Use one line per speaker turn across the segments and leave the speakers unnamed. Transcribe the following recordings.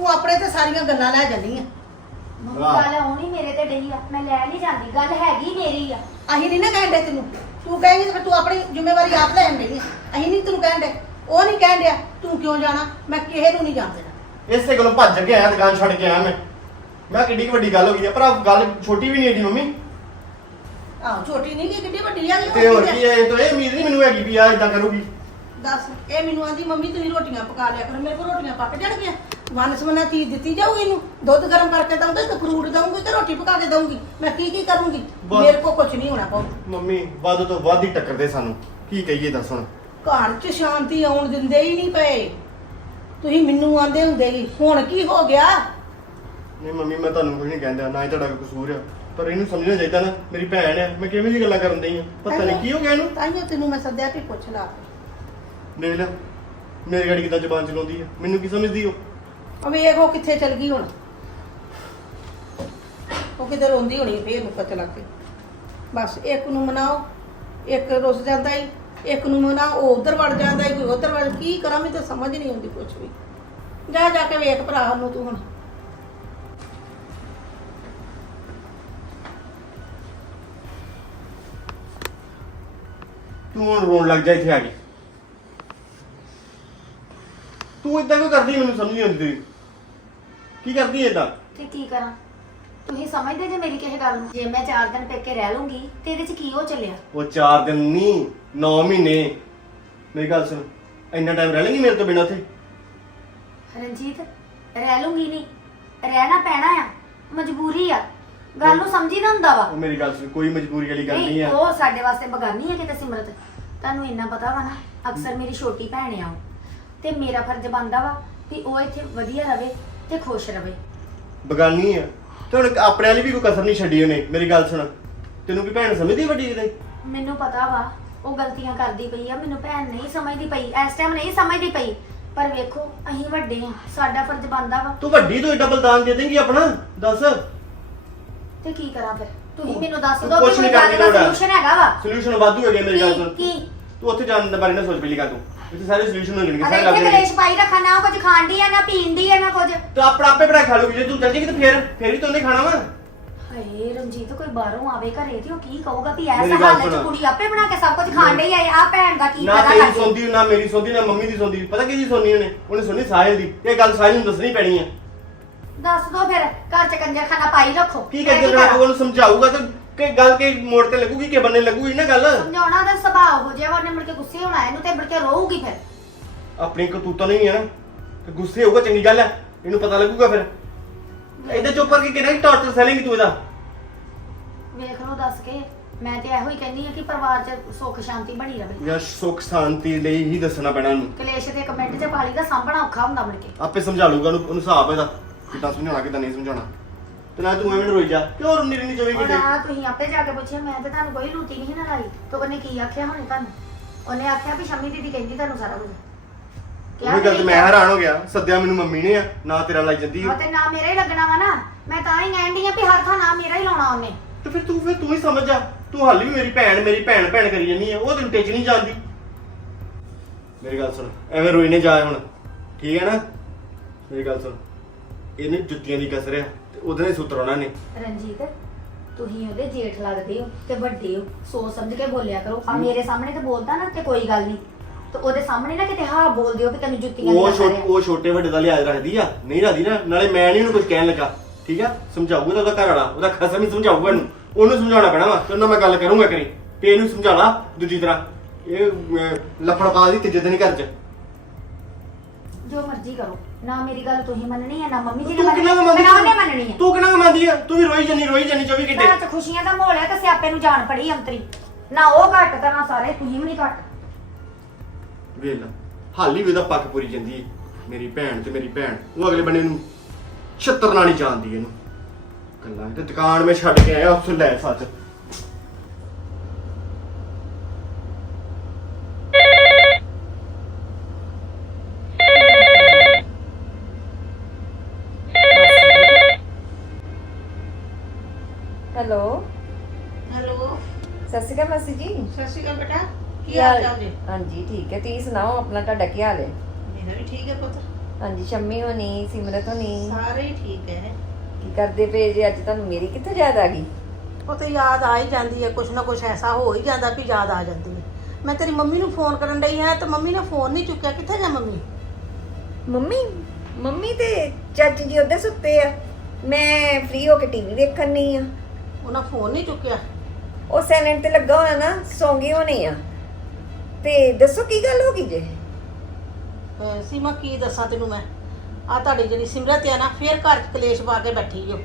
ਤੂੰ ਆਪਣੇ ਤੇ ਸਾਰੀਆਂ ਗੱਲਾਂ ਲੈ ਜਾਂਦੀ ਆ।
ਮੰਮੀ
ਵਾਹ।
ਗੱਲ ਆਉਣੀ ਮੇਰੇ ਤੇ ਡਈ ਆ। ਮੈਂ ਲੈ ਨਹੀਂ ਜਾਂਦੀ। ਗੱਲ ਹੈਗੀ ਮੇਰੀ ਆ।
ਅਸੀਂ ਨਹੀਂ ਨਾ ਕਹਿੰਦੇ ਤੈਨੂੰ। ਤੂੰ ਕਹੇਂਗੀ ਤੇ ਫਿਰ ਤੂੰ ਆਪਣੀ ਜ਼ਿੰਮੇਵਾਰੀ ਆਪ ਲੈਣ ਡਈ ਆ। ਅਸੀਂ ਨਹੀਂ ਤੈਨੂੰ ਕਹਿੰਦੇ ਉਹ ਨਹੀਂ ਡਿਆ ਤੂੰ ਕਿਉਂ ਜਾਣਾ? ਮੈਂ ਕਿਸੇ ਨੂੰ ਨਹੀਂ ਜਾਣ ਦੇਣਾ।
ਇਸੇ ਕੋਲੋਂ ਭੱਜ ਕੇ ਆਇਆ ਦੁਕਾਨ ਛੱਡ ਕੇ ਆਇਆ ਮੈਂ। ਮੈਂ ਕਿੱਡੀ ਕੁ ਵੱਡੀ ਗੱਲ ਹੋ ਗਈ ਆ। ਪਰ ਆਹ ਗੱਲ ਛੋਟੀ ਵੀ ਨਹੀਂ ਏਡੀ ਮੰਮੀ।
ਆਹ ਛੋਟੀ ਨਹੀਂ ਕਿ ਕਿੱਡੀ ਵੱਡੀ ਆ
ਤੇ ਹੋਰ ਕੀ ਹੈ ਇਹ ਤਾਂ ਇਹ ਉਮੀਦ ਨਹੀਂ ਮੈਨੂੰ ਹੈਗੀ ਵੀ ਆ ਇਦਾਂ ਕਰੂਗੀ।
ਦੱਸ ਇਹ ਮੈਨੂੰ ਆਂਦੀ ਮੰਮੀ ਤੁਸੀਂ ਰੋਟੀਆਂ ਪਕਾ ਲਿਆ ਕਰੋ। ਮੇਰੇ ਕੋਲ ਰੋਟੀਆਂ ਪੱਕ ਜਾਣਗੀਆਂ। ਵਨ ਸਮਨਾ ਚੀਜ਼ ਦਿੱਤੀ ਜਾਊਗੀ ਇਹਨੂੰ। ਦੁੱਧ ਗਰਮ ਕਰਕੇ ਦਊਂਗੀ ਤੇ ਫਰੂਟ ਦਊਂਗੀ ਤੇ ਰੋਟੀ ਪਕਾ ਕੇ ਦਊਂਗੀ। ਮੈਂ ਕੀ ਕੀ ਕਰੂੰਗੀ?
ਬਸ।
ਮੇਰੇ ਕੋਲ ਕੁਝ ਨਹੀਂ ਹੋਣਾ ਪਾਉ
ਮੰਮੀ ਵੱਧ ਤੋਂ ਵੱਧ ਹੀ ਟੱਕਰਦੇ ਸਾਨੂੰ। ਕੀ ਕਹੀਏ ਦੱਸ ਹੁਣ।
ਘਰ 'ਚ ਸ਼ਾਂਤੀ ਆਉਣ ਦਿੰਦੇ ਹੀ ਨਹੀਂ ਪਏ। ਤੁਸੀਂ ਮੈਨੂੰ ਆਂਦੇ ਹੁੰਦੇ ਸੀ ਹੁਣ ਕੀ ਹੋ ਗਿਆ?
ਨਹੀਂ ਮੰਮੀ ਮੈਂ ਤੁਹਾਨੂੰ ਕੁਝ ਨਹੀਂ ਕਹਿੰਦਾ ਨਾ ਹੀ ਤੁਹਾਡਾ ਕੋਈ ਕਸੂਰ ਆ। ਪਰ ਇਹਨੂੰ ਸਮਝਣਾ ਚਾਹੀਦਾ ਨਾ ਮੇਰੀ ਭੈਣ ਆ ਮੈਂ ਕਿਵੇਂ ਦੀ ਗੱਲਾਂ ਕਰਨ ਦਈ ਆ? ਪਤਾ ਨਹੀਂ ਕੀ ਹੋ ਗਿਆ ਇਹਨੂੰ।
ਤਾਈਓ ਤੈਨੂੰ ਮੈਂ ਸੱਦਿਆ ਵੀ ਪੁੱਛ ਲਾ।
ਦੇਖ ਲੈ ਮੇਰੀ ਗਾੜੀ ਕਿਦਾਂ ਜ਼ਬਾਨ ਚਲਾਉਂਦੀ ਆ? ਮੈਨੂੰ ਕੀ ਸਮਝਦੀ ਉਹ
ਉਹ ਵੇਖ ਉਹ ਕਿੱਥੇ ਚਲ ਗਈ ਹੁਣ। ਉਹ ਕਿਤੇ ਰੋਂਦੀ ਹੋਣੀ ਫੇਰ ਨੂੰ ਪਤਾ ਲੱਗ ਕੇ। ਬਸ ਇੱਕ ਨੂੰ ਮਨਾਓ, ਇੱਕ ਰੁੱਸ ਜਾਂਦਾ ਈ, ਇੱਕ ਨੂੰ ਮਨਾਓ, ਉਹ ਉਧਰ ਵੜ ਜਾਂਦਾ ਈ, ਕੋਈ ਉਧਰ ਵੜ, ਕੀ ਕਰਾਂ ਮੈਨੂੰ ਤਾਂ ਸਮਝ ਨਹੀਂ ਆਉਂਦੀ ਕੁਛ ਵੀ। ਜਾ ਜਾ ਕੇ ਵੇਖ ਭਰਾ ਨੂੰ ਤੂੰ ਹੁਣ।
ਤੂੰ ਹੁਣ ਰੋਣ ਲੱਗ ਜਾ ਇੱਥੇ ਆ ਕੇ। ਤੂੰ ਇਦਾਂ ਕਿਉਂ ਕਰਦੀ ਮੈਨੂੰ ਸਮਝ ਨਹੀਂ ਆਉਂਦੀ ਕੀ ਕਰਦੀ ਏਦਾਂ?
ਤੇ ਕੀ ਕਰਾਂ? ਤੁਸੀਂ ਸਮਝਦੇ ਜੇ ਮੇਰੀ ਕਿਸੇ ਗੱਲ ਨੂੰ? ਜੇ ਮੈਂ 4 ਦਿਨ ਪੇਕੇ ਰਹਿ ਲੂੰਗੀ ਤੇ ਇਹਦੇ ਚ ਕੀ ਹੋ ਚੱਲਿਆ?
ਉਹ 4 ਦਿਨ ਨਹੀਂ 9 ਮਹੀਨੇ। ਮੇਰੀ ਗੱਲ ਸੁਣ ਇੰਨਾ ਟਾਈਮ ਰਹਿ ਲੇਂਗੀ ਮੇਰੇ ਤੋਂ ਬਿਨਾਂ ਉੱਥੇ?
ਰਣਜੀਤ ਰਹਿ ਲੂੰਗੀ ਨਹੀਂ। ਰਹਿਣਾ ਪੈਣਾ ਆ ਮਜਬੂਰੀ ਆ। ਗੱਲ ਨੂੰ ਸਮਝੀ ਨਾ ਹੁੰਦਾ ਵਾ।
ਉਹ ਮੇਰੀ ਗੱਲ ਸੁਣ ਕੋਈ ਮਜਬੂਰੀ ਵਾਲੀ ਗੱਲ ਨਹੀਂ
ਨਹੀਂ
ਆ।
ਉਹ ਸਾਡੇ ਵਾਸਤੇ ਬਗਾਨੀ ਹੈ ਕਿਤੇ ਸਿਮਰਤ। ਤੁਹਾਨੂੰ ਇੰਨਾ ਪਤਾ ਵਾ ਨਾ ਅਕਸਰ ਮੇਰੀ ਛੋਟੀ ਭੈਣ ਆ ਉਹ। ਤੇ ਮੇਰਾ ਫਰਜ਼ ਬਣਦਾ ਵਾ ਵੀ ਉਹ ਇੱਥੇ ਵਧੀਆ ਰਵੇ ਤੇ ਖੁਸ਼ ਰਵੇ।
ਬਗਾਨੀ ਆ। ਤੇ ਹੁਣ ਆਪਣੇ ਵਾਲੀ ਵੀ ਕੋਈ ਕਸਰ ਨਹੀਂ ਛੱਡੀ ਉਹਨੇ ਮੇਰੀ ਗੱਲ ਸੁਣ। ਤੈਨੂੰ ਕੀ ਭੈਣ ਸਮਝਦੀ ਵੱਡੀ ਕਿਤੇ?
ਮੈਨੂੰ ਪਤਾ ਵਾ ਉਹ ਗਲਤੀਆਂ ਕਰਦੀ ਪਈ ਆ ਮੈਨੂੰ ਭੈਣ ਨਹੀਂ ਸਮਝਦੀ ਪਈ ਇਸ ਟਾਈਮ ਨਹੀਂ ਸਮਝਦੀ ਪਈ। ਪਰ ਵੇਖੋ ਅਸੀਂ ਵੱਡੇ ਆ ਸਾਡਾ ਫਰਜ਼ ਬਣਦਾ ਵਾ।
ਤੂੰ ਵੱਡੀ ਤੋਂ ਏਡਾ ਬਲਦਾਨ ਦੇ ਦੇਂਗੀ ਆਪਣਾ ਦੱਸ।
ਤੇ ਕੀ ਕਰਾਂ ਫਿਰ? ਤੁਸੀਂ ਮੈਨੂੰ ਦੱਸ ਦਿਓ
ਕੁਛ
ਕਿ
ਨਹੀਂ
ਕੋਈ ਗੱਲ
ਕਰਦੀ
ਦਾ
ਲੋੜ ਆ।
ਸੋਲੂਸ਼ਨ ਹੈਗਾ ਵਾ।
ਸੋਲੂਸ਼ਨ ਵਾਧੂ ਹੈਗੇ ਮੇਰੀ ਗੱਲ
ਕੀ
ਸੁਣ।
ਕੀ?
ਤੂੰ ਉੱਥੇ ਜਾਣ ਦੇ ਬਾਰੇ ਨਾ ਸੋਚ ਪਹਿਲੀ ਗੱਲ ਤੂੰ। ਇੱਥੇ ਸਾਰੇ ਸੋਲੂਸ਼ਨ ਹੋ ਜਾਣਗੇ
ਅਰੇ
ਸਾਰੇ ਲੱਗ
ਇੱਥੇ ਕਲੇਸ਼ ਪਾਈ ਰੱਖਾ ਨਾ ਕੁਝ ਖਾਣ ਦੀ ਆ ਨਾ ਪੀਣ ਦੀ ਆ ਨਾ ਕੁਝ।
ਤੂੰ ਆਪਣਾ ਆਪੇ ਬਣਾ ਖਾ ਲੂਗੀ ਜੇ ਤੂੰ ਚੱਲ ਜਾਏਗੀ ਤਾਂ ਫੇਰ ਫੇਰ ਹੀ ਤੂੰ ਖਾਣਾ ਵਾ।
ਹਾਏ ਰਣਜੀਤ ਕੋਈ ਬਾਹਰੋਂ ਆਵੇ ਘਰੇ ਤੇ ਉਹ ਕੀ ਕਹੂਗਾ ਵੀ
ਮੇਰੀ
ਐਸਾ
ਗੱਲ
ਹਾਲ ਹੈ
ਸੁਣੋ।
ਤੇ ਕੁੜੀ ਆਪੇ ਬਣਾ ਕੇ ਸਭ ਕੁਝ ਖਾਣ ਡਈ ਆ ਆ ਭੈਣ ਦਾ ਕੀ
ਨਾ
ਪਤਾ
ਤੇਰੀ
ਕਰਕੇ
ਸੁਣਦੀ ਨਾ ਮੇਰੀ ਸੁਣਦੀ ਨਾ ਮੰਮੀ ਦੀ ਸੁਣਦੀ ਪਤਾ ਕਿਹਦੀ ਸੁਣਨੀ ਉਹਨੇ? ਉਹਨੇ ਸੁਣੀ ਸਾਹਿਲ ਦੀ। ਇਹ ਗੱਲ ਸਾਹਿਲ ਨੂੰ ਦੱਸਣੀ ਪੈਣੀ ਆ।
ਦੱਸ ਦੋ ਫਿਰ ਘਰ ਚ ਕੰਜਰ ਖਾਨਾ ਪਾਈ ਰੱਖੋ।
ਕੀ
ਮੈਂ
ਕਰਦੇ
ਕਰਾਂ?
ਉਹਨੂੰ ਸਮਝਾਊਗਾ ਤੇ ਕਿ ਗੱਲ ਕੇ ਮੋੜ ਤੇ ਲੱਗੂਗੀ ਕਿ ਬੰਨੇ ਲੱਗੂਗੀ ਨਾ ਗੱਲ?
ਸਮਝਾਉਣਾ ਦਾ ਸੁਭਾਅ ਹੋ ਜਾਏਗਾ ਉਹਨੇ ਮੁੜ ਕੇ ਗੁੱਸੇ ਹੋਣਾ ਇਹਨੂੰ ਤੇ ਮੁੜ ਕੇ ਰੋਊਗੀ ਫਿਰ।
ਆਪਣੀ ਕਤੂਤਾ ਨਹੀਂ ਹੈ ਨਾ ਤੇ ਗੁੱਸੇ ਹੋਊਗਾ ਚੰਗੀ ਗੱਲ ਹੈ ਇਹਨੂੰ ਪਤਾ ਲੱਗੂਗਾ ਫਿਰ। ਇਹਦੇ ਚੁੱਪ ਕਰਕੇ ਕਿਹੜਾ ਟਾਰਚਰ ਸੈਲਿੰਗ ਤੂੰ ਇਹਦਾ?
ਵੇਖ ਲਓ ਦੱਸ ਕੇ। ਮੈਂ ਤੇ ਇਹੋ ਹੀ ਕਹਿੰਦੀ ਆ ਕਿ ਪਰਿਵਾਰ 'ਚ ਸੁੱਖ ਸ਼ਾਂਤੀ ਬਣੀ ਰਵੇ।
ਯਾ ਸੁੱਖ ਸ਼ਾਂਤੀ ਲਈ ਹੀ ਦੱਸਣਾ ਪੈਣਾ ਉਹਨੂੰ।
ਕਲੇਸ਼ ਦੇ ਕਮੈਂਟ 'ਚ ਪਾਲੀ ਦਾ ਸਾਂਭਣਾ ਔਖਾ ਹੁੰਦਾ ਮੁੜ ਕੇ।
ਆਪੇ ਸਮਝਾ ਲੂਗਾ ਉਹਨੂੰ ਉਹਨੂੰ ਹਿਸਾਬ ਇਹਦਾ ਕਿੱਦਾਂ ਸਮਝਾਉਣਾ ਕਿੱਦਾਂ ਨਹੀਂ ਸਮਝਾਉਣਾ। ਤੇ ਨਾ ਤੂੰ ਐਵੇਂ ਰੋਈ ਜਾ। ਕਿਉਂ ਰੋਣੀ ਰਹਿਣੀ ਚੋਵੇ ਕਿਤੇ
ਨਾ ਤੁਸੀਂ ਆਪੇ ਜਾ ਕੇ ਪੁੱਛਿਆ ਮੈਂ ਤੇ ਤੁਹਾਨੂੰ ਕੋਈ ਲੂਤੀ ਨਹੀਂ ਨਾ ਲਾਈ। ਤੇ ਉਹਨੇ ਕੀ ਆਖਿਆ ਹੁਣੇ ਤੁਹਾਨੂੰ? ਉਹਨੇ ਆਖਿਆ ਵੀ ਸ਼ਮੀ ਦੀਦੀ ਕਹਿੰਦੀ ਤੁਹਾਨੂੰ ਸਾਰਾ ਕੁਝ। ਕਿਹਾ
ਉਹ ਗੱਲ ਤੇ ਮੈਂ ਹੈਰਾਨ ਹੋ ਗਿਆ ਸੱਦਿਆ ਮੈਨੂੰ ਮੰਮੀ ਨੇ ਆ ਨਾ ਤੇਰਾ ਲੱਗ ਜਾਂਦੀ
ਉਹ। ਤੇ ਨਾ ਮੇਰਾ ਹੀ ਲੱਗਣਾ ਵਾ ਨਾ। ਮੈਂ ਤਾਂ ਹੀ ਕਹਿੰਦੀ ਆ ਵੀ ਹਰ ਥਾਂ ਨਾ ਮੇਰਾ ਹੀ ਲਾਉਣਾ ਉਹਨੇ।
ਤੇ ਫਿਰ ਤੂੰ ਫਿਰ ਤੂੰ ਹੀ ਸਮਝ ਜਾ। ਤੂੰ ਹਾਲੀ ਵੀ ਮੇਰੀ ਭੈਣ ਮੇਰੀ ਭੈਣ ਭੈਣ ਕਰੀ ਜਾਂਦੀ ਆ ਉਹ ਤੈਨੂੰ ਟਿਚ ਨਹੀਂ ਜਾਂਦੀ। ਮੇਰੀ ਗੱਲ ਸੁਣ ਐਵੇਂ ਰੋਈ ਨੇ ਜਾ ਹੁਣ। ਠੀਕ ਹੈ ਨਾ? ਮੇਰੀ ਗੱਲ ਸੁਣ। ਇਹਨੇ ਜੁੱਤੀਆਂ ਦੀ ਕਸਰ ਆ। ਤੇ ਉਹਦੇ ਨੇ ਸੁਤਰਾਉਣਾ ਨੇ।
ਰਣਜੀਤ ਤੁਸੀਂ ਉਹਦੇ ਜੇਠ ਲੱਗਦੇ ਹੋ ਤੇ ਵੱਡੇ ਹੋ। ਸੋਚ ਸਮਝ ਕੇ ਬੋਲਿਆ ਕਰੋ। ਆ ਮੇਰੇ ਸਾਹਮਣੇ ਤੇ ਬੋਲਦਾ ਨਾ ਤੇ ਕੋਈ ਗੱਲ ਨਹੀਂ। ਤੇ ਉਹਦੇ ਸਾਹਮਣੇ ਨਾ ਕਿਤੇ ਹਾਂ ਬੋਲ ਦਿਓ ਕਿ ਤੈਨੂੰ ਜੁੱਤੀਆਂ
ਉਹ
ਨਹੀਂ ਮਾਰਿਆ
ਉਹ ਛੋਟੇ ਵੱਡੇ ਦਾ ਲਿਹਾਜ਼ ਰੱਖਦੀ ਆ। ਨਹੀਂ ਰੱਖਦੀ ਨਾ ਨਾਲੇ ਮੈਂ ਨਹੀਂ ਉਹਨੂੰ ਕੁਝ ਕਹਿਣ ਲੱਗਾ। ਠੀਕ ਆ? ਸਮਝਾਊਗਾ ਤਾਂ ਉਹਦਾ ਘਰ ਵਾਲਾ। ਉਹਦਾ ਖਸਮ ਹੀ ਸਮਝਾਊਗਾ ਇਹਨੂੰ। ਉਹਨੂੰ ਸਮਝਾਉਣਾ ਪੈਣਾ ਵਾ। ਤੇ ਉਹਨਾਂ ਮੈਂ ਗੱਲ ਕਰੂੰਗਾ ਕਰੀ ਤੇ ਇਹਨੂੰ ਸਮਝਾਣਾ ਦੂਜੀ ਤਰ੍ਹਾਂ। ਇਹ ਲੱਫੜ ਪਾ ਦੀ ਤੀਜੇ ਦਿਨ ਘਰ 'ਚ।
ਜੋ ਮਰਜ਼ੀ ਕਰੋ। ਨਾ ਮੇਰੀ ਗੱਲ ਤੁਸੀਂ ਮੰਨਣੀ ਹੈ ਨਾ ਮੰਮੀ ਜੀ ਨੇ
ਤੂੰ ਕਿੰਨਾ ਕੁ
ਮੰਨਣੀ
ਮੰਨਦੀ
ਹੈ ਨਾ ਉਹਨੇ ਮੰਨਣੀ ਹੈ
ਤੂੰ ਕਿੰਨਾ ਕੁ ਮੰਨਦੀ ਆ? ਤੂੰ ਵੀ ਰੋਈ ਜੰਨੀ ਰੋਈ ਜੰਨੀ 24 ਘੰਟੇ।
ਘਰਾਂ 'ਚ ਖੁਸ਼ੀਆਂ ਦਾ ਮਾਹੌਲ ਹੈ ਤੇ ਸਿਆਪੇ ਨੂੰ ਜਾਣ ਪੜੀ ਅੰਤਰੀ। ਨਾ ਉਹ ਘੱਟ ਤੇ ਨਾ ਸਾਰੇ ਤੁਸੀਂ ਵੀ ਨਹੀਂ ਘੱਟ।
ਵੇਖ ਲਾ ਹਾਲੀ ਵੀ ਉਹਦਾ ਪੱਕ ਪੂਰੀ ਜਾਂਦੀ ਏ। ਮੇਰੀ ਭੈਣ ਤੇ ਮੇਰੀ ਭੈਣ ਉਹ ਅਗਲੇ ਬੰਨੇ ਨੂੰ ਛੱਤਰ ਨਾਲ ਜਾਣਦੀ ਇਹਨੂੰ। ਕੱਲਾ ਤੇ ਦੁਕਾਨ ਮੈਂ ਛੱਡ ਕੇ ਆਇਆ ਉੱਥੇ ਲੈ ਸੱਚ
ਹੈਲੋ
ਹੈਲੋ
ਸਤਿ ਸ਼੍ਰੀ ਅਕਾਲ ਮਾਸੀ ਜੀ?
ਸਤਿ ਸ਼੍ਰੀ ਅਕਾਲ ਬੇਟਾ ਕੀ ਹਾਲ ਚਾਲ ਜੀ?
ਹਾਂਜੀ ਠੀਕ ਹੈ। ਤੁਸੀਂ ਸੁਣਾਓ ਆਪਣਾ ਤੁਹਾਡਾ ਕੀ ਹਾਲ ਹੈ?
ਮੇਰਾ ਵੀ ਠੀਕ ਹੈ ਪੁੱਤ।
ਹਾਂਜੀ ਸ਼ੰਮੀ ਹੋਣੀ ਸਿਮਰਤ ਹੋਣੀ?
ਸਾਰੇ ਹੀ ਠੀਕ ਹੈ।
ਕੀ ਕਰਦੇ ਪਏ ਜੇ? ਅੱਜ ਤੁਹਾਨੂੰ ਮੇਰੀ ਕਿੱਥੋਂ ਯਾਦ ਆ ਗਈ?
ਉਹ ਤੇ ਯਾਦ ਆ ਹੀ ਜਾਂਦੀ ਹੈ ਕੁਛ ਨਾ ਕੁਛ ਐਸਾ ਹੋ ਹੀ ਜਾਂਦਾ ਵੀ ਯਾਦ ਆ ਜਾਂਦੀ ਹੈ। ਮੈਂ ਤੇਰੀ ਮੰਮੀ ਨੂੰ ਫੋਨ ਕਰਨ ਡਈ ਹਾਂ ਤੇ ਮੰਮੀ ਨੇ ਫੋਨ ਨਹੀਂ ਚੁੱਕਿਆ। ਕਿੱਥੇ ਗਿਆ ਮੰਮੀ?
ਮੰਮੀ ਮੰਮੀ ਤੇ ਚਾਚੀ ਜੀ ਉੱਧਰ ਸੁੱਤੇ ਆ। ਮੈਂ ਫ੍ਰੀ ਹੋ ਕੇ ਟੀਵੀ ਵੇਖਣ ਨਹੀਂ ਆ
ਉਹਨਾਂ ਫੋਨ ਨਹੀਂ ਚੁੱਕਿਆ?
ਉਹ ਸਾਇਲੈਂਟ ਤੇ ਲੱਗਾ ਹੋਇਆ ਨਾ ਸੌਂ ਗਏ ਹੋਣੇ ਆ। ਤੇ ਦੱਸੋ ਕੀ ਗੱਲ ਹੋ ਗਈ ਜੇ?
ਅਹ ਸੀਮਾ ਕੀ ਦੱਸਾਂ ਤੈਨੂੰ ਮੈਂ? ਆ ਤੁਹਾਡੀ ਜਿਹੜੀ ਸਿਮਰਤ ਆ ਨਾ ਫੇਰ ਘਰ ਚ ਕਲੇਸ਼ ਪਾ ਕੇ ਬੈਠੀ ਓ।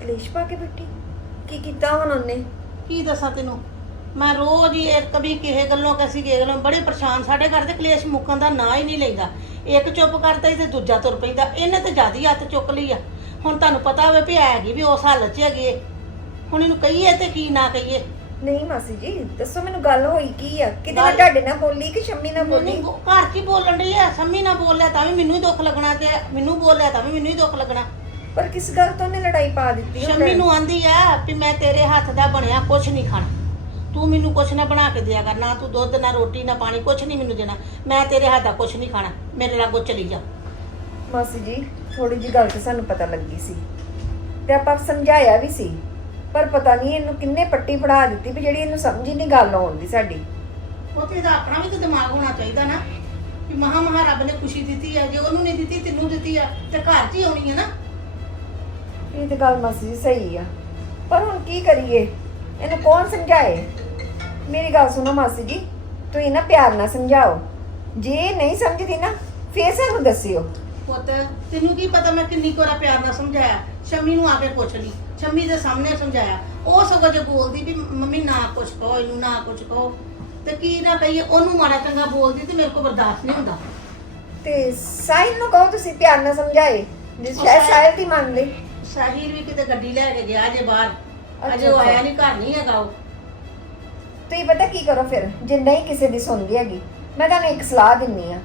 ਕਲੇਸ਼ ਪਾ ਕੇ ਬੈਠੀ? ਕੀ ਕੀਤਾ ਹੁਣ ਉਹਨੇ?
ਕੀ ਦੱਸਾਂ ਤੈਨੂੰ? ਮੈਂ ਰੋਜ਼ ਹੀ ਇਹ ਕभी ਕਿਸੇ ਗੱਲੋਂ ਕਿਸੇ ਕਿਸੇ ਗੱਲੋਂ ਬੜੇ ਪਰੇਸ਼ਾਨ ਸਾਡੇ ਘਰ ਦੇ ਕਲੇਸ਼ ਮੁੱਕਣ ਦਾ ਨਾਂ ਹੀ ਨਹੀਂ ਲੈਂਦਾ। ਇੱਕ ਚੁੱਪ ਕਰਦਾ ਹੀ ਤੇ ਦੂਜਾ ਤੁਰ ਪੈਂਦਾ। ਇਹਨੇ ਤੇ ਜਿਆਦੀ ਹੱਥ ਚੁੱਕ ਲਈ ਆ। ਹੁਣ ਤੁਹਾਨੂੰ ਪਤਾ ਹੋਵੇ ਵੀ ਹੈਗੀ ਵੀ ਉਸ ਹਾਲਤ 'ਚ ਹੈਗੀ ਏ। ਹੁਣ ਇਹਨੂੰ ਕਹੀਏ ਤੇ ਕੀ ਨਾ ਕਹੀਏ।
ਨਹੀਂ ਮਾਸੀ ਜੀ ਦੱਸੋ ਮੈਨੂੰ ਗੱਲ ਹੋਈ ਕੀ ਆ? ਕਿਤੇ ਮੈਂ
ਗੱਲ-
ਤੁਹਾਡੇ ਨਾਲ ਬੋਲੀ ਕਿ ਸ਼ੰਮੀ ਨਾਲ ਬੋਲੀ?
ਨਹੀਂ, ਘਰ ਹੀ ਬੋਲਣ ਡਈ ਆ? ਸੰਮੀ ਨਾ ਬੋਲਿਆ ਤਾਂ ਵੀ ਮੈਨੂੰ ਹੀ ਦੁੱਖ ਲੱਗਣਾ ਤੇ ਮੈਨੂੰ ਬੋਲਿਆ ਤਾਂ ਵੀ ਮੈਨੂੰ ਹੀ ਦੁੱਖ ਲੱਗਣਾ।
ਪਰ ਕਿਸ ਗੱਲ ਤੋਂ ਉਹਨੇ ਲੜਾਈ ਪਾ ਦਿੱਤੀ?
ਸ਼ੰਮੀ ਨੂੰ ਆਂਦੀ ਆ ਵੀ ਮੈਂ ਤੇਰੇ ਹੱਥ ਦਾ ਬਣਿਆ ਕੁਛ ਨਹੀਂ ਖਾਣਾ। ਤੂੰ ਮੈਨੂੰ ਕੁਛ ਨਾ ਬਣਾ ਕੇ ਦਿਆ ਕਰ ਨਾ ਤੂੰ ਦੁੱਧ ਨਾ ਰੋਟੀ ਨਾ ਪਾਣੀ ਕੁਛ ਨਹੀਂ ਮੈਨੂੰ ਦੇਣਾ। ਮੈਂ ਤੇਰੇ ਹੱਥ ਦਾ ਕੁਛ ਨਹੀਂ ਖਾਣਾ। ਮੇਰੇ ਲਾਗੋਂ ਚਲੀ ਜਾ।
ਮਾਸੀ ਜੀ ਥੋੜੀ ਜੀ ਗੱਲ ਤੇ ਸਾਨੂੰ ਪਤਾ ਲੱਗੀ ਸੀ। ਤੇ ਆਪਾਂ ਸਮਝਾਇਆ ਵੀ ਸੀ। ਪਰ ਪਤਾ ਨਹੀਂ ਇਹਨੂੰ ਕਿੰਨੇ ਪੱਟੀ ਫੜਾ ਦਿੱਤੀ ਵੀ ਜਿਹੜੀ ਇਹਨੂੰ ਸਮਝ ਹੀ ਨਹੀਂ ਗੱਲ ਆਉਂਦੀ ਸਾਡੀ।
ਤੇ ਇਹਦਾ ਆਪਣਾ ਵੀ ਤਾਂ ਦਿਮਾਗ ਹੋਣਾ ਚਾਹੀਦਾ ਨਾ ਕਿ ਮਹਾ ਮਹਾ ਰੱਬ ਨੇ ਖੁਸ਼ੀ ਦਿੱਤੀ ਹੈ ਜੇ ਉਹਨੂੰ ਨਹੀਂ ਦਿੱਤੀ ਤੈਨੂੰ ਦਿੱਤੀ ਆ ਤੇ ਘਰ 'ਚ ਹੀ ਆਉਣੀ ਹੈ ਨਾ।
ਇਹ ਤੇ ਗੱਲ ਮਾਸੀ ਜੀ ਸਹੀ ਆ। ਪਰ ਹੁਣ ਕੀ ਕਰੀਏ? ਇਹਨੂੰ ਕੌਣ ਸਮਝਾਏ? ਮੇਰੀ ਗੱਲ ਸੁਣੋ ਮਾਸੀ ਜੀ ਤੁਸੀਂ ਨਾ ਪਿਆਰ ਨਾਲ ਸਮਝਾਓ। ਜੇ ਨਹੀਂ ਸਮਝਦੀ ਨਾ ਫੇਰ ਸਾਨੂੰ ਦੱਸਿਓ।
ਪੁੱਤ ਤੈਨੂੰ ਕੀ ਪਤਾ ਮੈਂ ਕਿੰਨੀ ਕੋਰਾ ਪਿਆਰ ਨਾਲ ਸਮਝਾਇਆ? ਸ਼ੰਮੀ ਨੂੰ ਆ ਕੇ ਪੁੱਛ ਲਈ। ਸ਼ੰਮੀ ਦੇ ਸਾਹਮਣੇ ਸਮਝਾਇਆ। ਉਹ ਸਗੋਂ ਜੇ ਬੋਲਦੀ ਵੀ ਮੰਮੀ ਨਾ ਕੁਛ ਕਹੋ ਇਹਨੂੰ ਨਾ ਕੁਛ ਕਹੋ। ਤੇ ਕੀ ਨਾ ਕਹੀਏ ਉਹਨੂੰ ਮਾੜਾ ਚੰਗਾ ਬੋਲਦੀ ਤੇ ਮੇਰੇ ਕੋਲ ਬਰਦਾਸ਼ਤ ਨਹੀਂ ਹੁੰਦਾ।
ਤੇ ਸਾਹਿਲ ਨੂੰ ਕਹੋ ਤੁਸੀਂ ਪਿਆਰ ਨਾਲ ਸਮਝਾਏ ਜਿਸ
ਉਹ
ਸ਼ਾਇਦ
ਸਾਹਿਲ-
ਸਾਹਿਲ ਦੀ ਮੰਨ ਲਈ
ਸਾਹਿਲ ਵੀ ਕਿਤੇ ਗੱਡੀ ਲੈ ਕੇ ਗਿਆ ਜੇ ਬਾਹਰ। ਅਜੇ
ਅੱਛਾ,
ਉਹ ਆਇਆ। ਨਹੀਂ ਘਰ ਨਹੀਂ ਹੈਗਾ ਉਹ।
ਤੁਸੀਂ ਪਤਾ ਕੀ ਕਰੋ ਫਿਰ ਜੇ ਨਹੀਂ ਕਿਸੇ ਦੀ ਸੁਣਦੀ ਹੈਗੀ ਮੈਂ ਤੁਹਾਨੂੰ ਇੱਕ ਸਲਾਹ ਦਿੰਨੀ ਆ।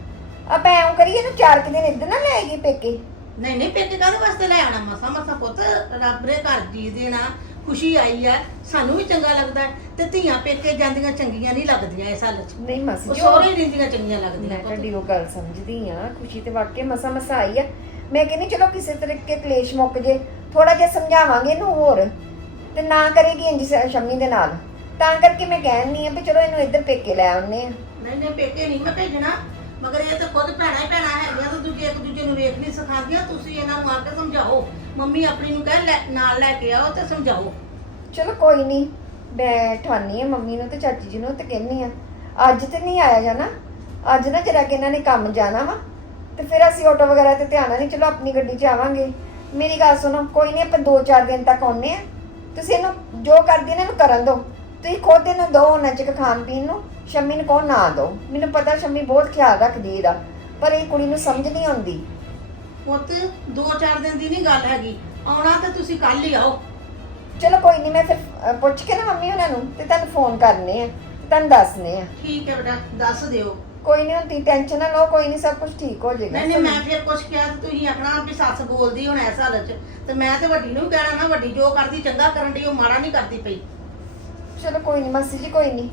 ਆਪਾਂ ਐਂ ਕਰੀਏ ਨਾ ਚਾਰ ਕੁ ਦਿਨ ਇੱਧਰ ਨਾ ਲੈ ਗਈ ਪੇਕੇ।
ਨਹੀਂ ਨਹੀਂ ਪੇਕੇ ਕਾਹਦੇ ਵਾਸਤੇ ਲੈ ਆਣਾ ਮਸਾ ਮਸਾ ਪੁੱਤ ਰੱਬ ਦੇ ਘਰ ਜੀ ਦੇਣਾ ਖੁਸ਼ੀ ਆਈ ਆ ਸਾਨੂੰ ਵੀ ਚੰਗਾ ਲੱਗਦਾ ਹੈ ਤੇ ਧੀਆਂ ਪੇਕੇ ਜਾਂਦੀਆਂ ਚੰਗੀਆਂ ਨਹੀਂ ਲੱਗਦੀਆਂ ਇਸ ਹਾਲ 'ਚ।
ਨਹੀਂ ਮਾਸੀ
ਉਹ
ਜੀ
ਸੋਹਰੇ ਰਹਿੰਦੀਆਂ ਚੰਗੀਆਂ
ਮੈਂ
ਲੱਗਦੀਆਂ ਪੁੱਤ।
ਤੁਹਾਡੀ ਉਹ ਗੱਲ ਸਮਝਦੀ ਆ ਖੁਸ਼ੀ ਤੇ ਵਾਕਿਆ ਮਸਾ ਮਸਾ ਆਈ ਆ। ਮੈਂ ਕਹਿੰਦੀ ਚਲੋ ਕਿਸੇ ਤਰੀਕੇ ਕਲੇਸ਼ ਮੁੱਕ ਜੇ ਥੋੜਾ ਜਿਹਾ ਸਮਝਾਵਾਂਗੇ ਇਹਨੂੰ ਹੋਰ। ਤੇ ਨਾ ਕਰੇਗੀ ਇੰਜ ਸ- ਸ਼ੰਮੀ ਦੇ ਨਾਲ। ਤਾਂ ਕਰਕੇ ਮੈਂ ਕਹਿੰਨੀ ਆ ਵੀ ਚਲੋ ਇਹਨੂੰ ਇੱਧਰ ਪੇਕੇ ਲੈ ਆਉਨੇ ਆ
ਨਹੀਂ ਨਹੀਂ ਪੇਕੇ ਨਹੀਂ ਮੈਂ ਭੇਜਣਾ। ਮਗਰ ਇਹ ਤਾਂ ਖੁਦ ਭੈਣਾਂ ਹੀ ਭੈਣਾਂ ਹੈਗੀਆਂ ਤਾਂ ਦੂਜੇ ਇੱਕ ਦੂਜੇ ਨੂੰ ਵੇਖ ਨਹੀਂ ਸਿਖਾਉਂਦੀਆਂ, ਤੁਸੀਂ ਇਹਨਾਂ ਨੂੰ ਆ ਕੇ ਸਮਝਾਓ। ਮੰਮੀ ਆਪਣੀ ਨੂੰ ਕਹਿ, ਲੈ- ਨਾਲ ਲੈ ਕੇ ਆਓ ਤੇ ਸਮਝਾਓ।
ਚਲੋ ਕੋਈ ਨਹੀਂ, ਮੈਂ ਠਾਨੀ ਆ ਮੰਮੀ ਨੂੰ ਤੇ ਚਾਚੀ ਜੀ ਨੂੰ ਤੇ ਕਹਿੰਨੀ ਆ। ਅੱਜ ਤੇ ਨਹੀਂ ਆਇਆ ਜਾਣਾ। ਅੱਜ ਨਾ ਜਰਾ ਕਿ ਇਹਨਾਂ ਨੇ ਕੰਮ ਜਾਣਾ ਵਾ। ਤੇ ਫਿਰ ਅਸੀਂ ਆਟੋ ਵਗੈਰਾ ਤੇ ਧਿਆਨ ਨਹੀਂ, ਚਲੋ ਆਪਣੀ ਗੱਡੀ 'ਚ ਆਵਾਂਗੇ। ਮੇਰੀ ਗੱਲ ਸੁਣੋ, ਕੋਈ ਨਹੀਂ, ਆਪਾਂ 2-4 ਦਿਨ ਤੱਕ ਆਉਨੇ ਆ। ਤੁਸੀਂ ਇਹਨੂੰ ਜੋ ਕਰਦੀ ਇਹਨਾਂ ਨੂੰ ਕਰਨ ਦਿਓ। ਤੁਸੀਂ ਖੁਦ ਇਹਨੂੰ ਦੋ ਉਹਨਾਂ ਚ ਖਾਣ ਪੀਣ ਨੂੰ ਸ਼ੰਮੀ ਨੂੰ ਕਹੋ ਨਾ ਦਿਓ ਮੈਨੂੰ ਪਤਾ ਸ਼ੰਮੀ ਬਹੁਤ ਖਿਆਲ ਰੱਖਦੀ ਇਹਦਾ ਪਰ ਇਹ ਕੁੜੀ ਨੂੰ ਸਮਝ ਨਹੀਂ ਆਉਂਦੀ।
ਪੁੱਤ ਦੋ ਚਾਰ ਦਿਨ ਦੀ ਨਹੀਂ ਗੱਲ ਹੈਗੀ। ਆਉਣਾ ਤੇ ਤੁਸੀਂ ਕੱਲ ਹੀ ਆਓ।
ਚਲੋ ਕੋਈ ਨਹੀਂ ਮੈਂ ਫਿਰ ਅ, ਪੁੱਛ ਕੇ ਨਾ ਮੰਮੀ ਉਹਨਾਂ ਨੂੰ ਤੇ ਤੁਹਾਨੂੰ ਫੋਨ ਕਰਨੇ ਆ ਤੇ ਤੁਹਾਨੂੰ ਦੱਸਨੇ ਆ।
ਠੀਕ ਹੈ ਬੇਟਾ ਦੱਸ ਦਿਓ।
ਕੋਈ ਨਹੀਂ ਹੁੰਦੀ ਟੈਨਸ਼ਨ ਨਾ ਲਓ ਕੋਈ ਨਹੀਂ ਸਭ ਕੁਝ ਠੀਕ ਹੋ ਜਾਏਗਾ।
ਨਹੀਂ ਨਹੀਂ ਮੈਂ ਫਿਰ ਕੁਛ ਕਿਹਾ ਤੇ ਤੁਸੀਂ ਆਖਣਾ ਵੀ ਸੱਸ ਬੋਲਦੀ ਹੁਣ ਐਸ ਹਾਲਤ 'ਚ ਤੇ ਮੈਂ ਤੇ ਵੱਡੀ ਨੂੰ ਵੀ ਕਹਿਣਾ ਨਾ ਵੱਡੀ ਜੋ ਕਰਦੀ ਚੰਗਾ ਕਰਨ ਦੀ ਉਹ ਮਾੜਾ ਨਹੀਂ ਕਰਦੀ ਪਈ।
ਚਲੋ ਕੋਈ ਨਹੀਂ ਮਾਸੀ ਜੀ ਕੋਈ ਨਹੀਂ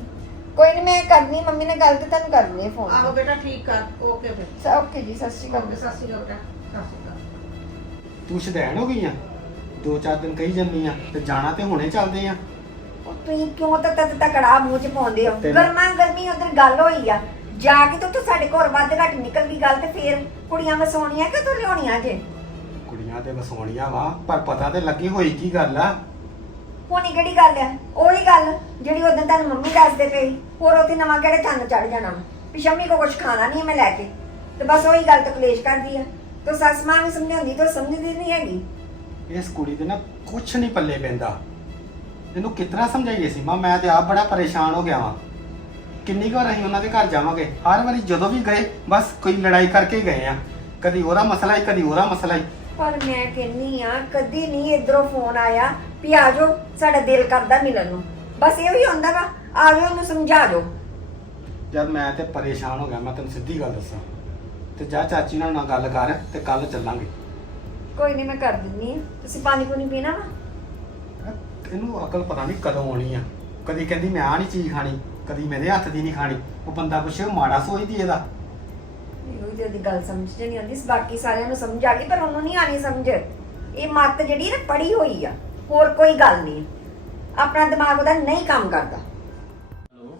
ਕੋਈ ਨਹੀਂ ਮੈਂ ਕਰਨੀ ਮੰਮੀ ਨਾਲ ਗੱਲ ਤੇ ਤੁਹਾਨੂੰ ਕਰਨੀ ਹੈ
ਆਹੋ
ਫੋਨ
ਬੇਟਾ ਠੀਕ ਕਰ ਓਕੇ ਫਿਰ।
ਓਕੇ ਜੀ ਸਤਿ ਸ਼੍ਰੀ ਅਕਾਲ।
ਸਤਿ ਸ਼੍ਰੀ ਅਕਾਲ ਬੇਟਾ ਸਤਿ ਸ਼੍ਰੀ ਅਕਾਲ।
ਤੂੰ ਸ਼ਦੈਣ ਹੋ ਗਈ ਆ? ਦੋ ਚਾਰ ਦਿਨ ਕਹੀ ਜੰਨੀ ਆ ਤੇ ਜਾਣਾ ਤੇ ਹੁਣੇ ਚੱਲਦੇ ਆ।
ਉਹ ਤੁਸੀਂ ਕਿਉਂ ਤੱਕ ਤੱਕ ਤਕੜਾ ਮੂੰਹ ਚ ਪਾਉਂਦੇ ਹੋ? ਗਰਮਾ ਗਰਮੀ ਉਧਰ ਗੱਲ ਹੋਈ ਆ। ਜਾ ਕੇ ਤੂੰ ਤਾਂ ਸਾਡੇ ਘਰ ਵੱਧ ਘੱਟ ਨਿਕਲ ਗਈ ਗੱਲ ਤੇ ਫੇਰ ਕੁੜੀਆਂ ਵਸਾਉਣੀਆਂ ਕਿ ਤੂੰ ਲਿਆਉਣੀਆਂ ਜੇ?
ਕੁੜੀਆਂ ਤੇ ਵਸਾਉਣੀਆਂ ਵਾ ਪਰ ਪਤਾ ਤੇ ਲੱਗੀ ਹੋਈ ਕੀ ਗੱਲ ਆ।
ਹੋਣੀ ਕਿਹੜੀ ਗੱਲ ਆ? ਉਹੀ ਗੱਲ ਜਿਹੜੀ ਉਦੋਂ ਤੁਹਾਨੂੰ ਮੰਮੀ ਦੱਸਦੇ ਪਈ ਹੋਰ ਉੱਥੇ ਨਵਾਂ ਕਿਹੜੇ ਚੰਨ ਚੜ ਜਾਣਾ ਵੀ? ਸ਼ੰਮੀ ਕੋ ਕੁਝ ਖਾਣਾ ਨਹੀਂ ਮੈਂ ਲੈ ਕੇ। ਤੇ ਬਸ ਉਹੀ ਗੱਲ ਤੋਂ ਕਲੇਸ਼ ਕਰਦੀ ਆ। ਤੋ ਸੱਸ ਮਾਂ ਨੂੰ ਸਮਝਾਉਂਦੀ, ਤੋ ਸਮਝਦੀ ਨਹੀਂ ਹੈਗੀ।
ਇਸ ਕੁੜੀ ਦੇ ਨਾ ਕੁਛ ਨਹੀਂ ਪੱਲੇ ਪੈਂਦਾ। ਇਹਨੂੰ ਕਿਤਨਾ ਸਮਝਾਈਏ ਸੀ? ਮਾਂ, ਮੈਂ ਤੇ ਆਪ ਬੜਾ ਪਰੇਸ਼ਾਨ ਹੋ ਗਿਆ ਵਾਂ। ਕਿੰਨੀ ਕੁ ਵਾਰ ਅਸੀਂ ਉਹਨਾਂ ਦੇ ਘਰ ਜਾਵਾਂਗੇ? ਹਰ ਵਾਰੀ ਜਦੋਂ ਵੀ ਗਏ, ਬਸ ਕੋਈ ਲੜਾਈ ਕਰਕੇ ਹੀ ਗਏ ਆ। ਕਦੀ ਉਹਦਾ ਮਸਲਾ ਹੀ, ਕਦੀ ਉਹਦਾ ਮਸਲਾ ਹੀ।
ਪਰ ਮੈਂ ਕਹਿੰਨੀ ਆ ਕਦੀ ਨਹੀਂ ਇਧਰੋਂ ਫੋਨ ਆਇਆ ਵੀ ਆ ਜਾਓ ਸਾਡਾ ਦਿਲ ਕਰਦਾ ਮਿਲਣ ਨੂੰ। ਬਸ ਇਹ ਵੀ ਹੁੰਦਾ ਵਾ ਆ ਜਾਓ ਉਹਨੂੰ ਸਮਝਾ ਦਿਓ।
ਜਦ ਮੈਂ ਤੇ ਪਰੇਸ਼ਾਨ ਹੋ ਗਿਆ ਮੈਂ ਤੈਨੂੰ ਸਿੱਧੀ ਗੱਲ ਦੱਸਾਂ। ਤੇ ਜਾ ਚਾਚੀ ਨਾਲ ਨਾ ਗੱਲ ਕਰ ਤੇ ਕੱਲ ਚੱਲਾਂਗੇ।
ਕੋਈ ਨਹੀਂ ਮੈਂ ਕਰ ਦਿੰਨੀ ਆ ਤੁਸੀਂ ਪਾਣੀ ਪੂਣੀ ਪੀਣਾ ਵਾ?
ਇਹਨੂੰ ਅਕਲ ਪਤਾ ਨਹੀਂ ਕਦੋਂ ਆਉਣੀ ਆ। ਕਦੀ ਕਹਿੰਦੀ ਮੈਂ ਆ ਨਹੀਂ ਚੀਜ਼ ਖਾਣੀ ਕਦੀ ਮੇਰੇ ਹੱਥ ਦੀ ਨਹੀਂ ਖਾਣੀ। ਉਹ ਬੰਦਾ ਕੁਛ ਮਾੜਾ ਸੋਚਦੀ ਇਹਦਾ।
ਇਹੋ ਜਿਹੀ ਉਹਦੀ ਗੱਲ ਸਮਝ 'ਚ ਨਹੀਂ ਆਉਂਦੀ। ਬਾਕੀ ਸਾਰਿਆਂ ਨੂੰ ਸਮਝ ਆ ਗਈ, ਪਰ ਉਹਨੂੰ ਨਹੀਂ ਆਣੀ ਸਮਝ। ਇਹ ਮੱਤ ਜਿਹੜੀ ਨਾ ਪੜੀ ਹੋਈ ਆ, ਹੋਰ ਕੋਈ ਗੱਲ ਨਹੀਂ। ਆਪਣਾ ਦਿਮਾਗ ਉਹਦਾ ਨਹੀਂ ਕੰਮ ਕਰਦਾ।
ਹੈਲੋ।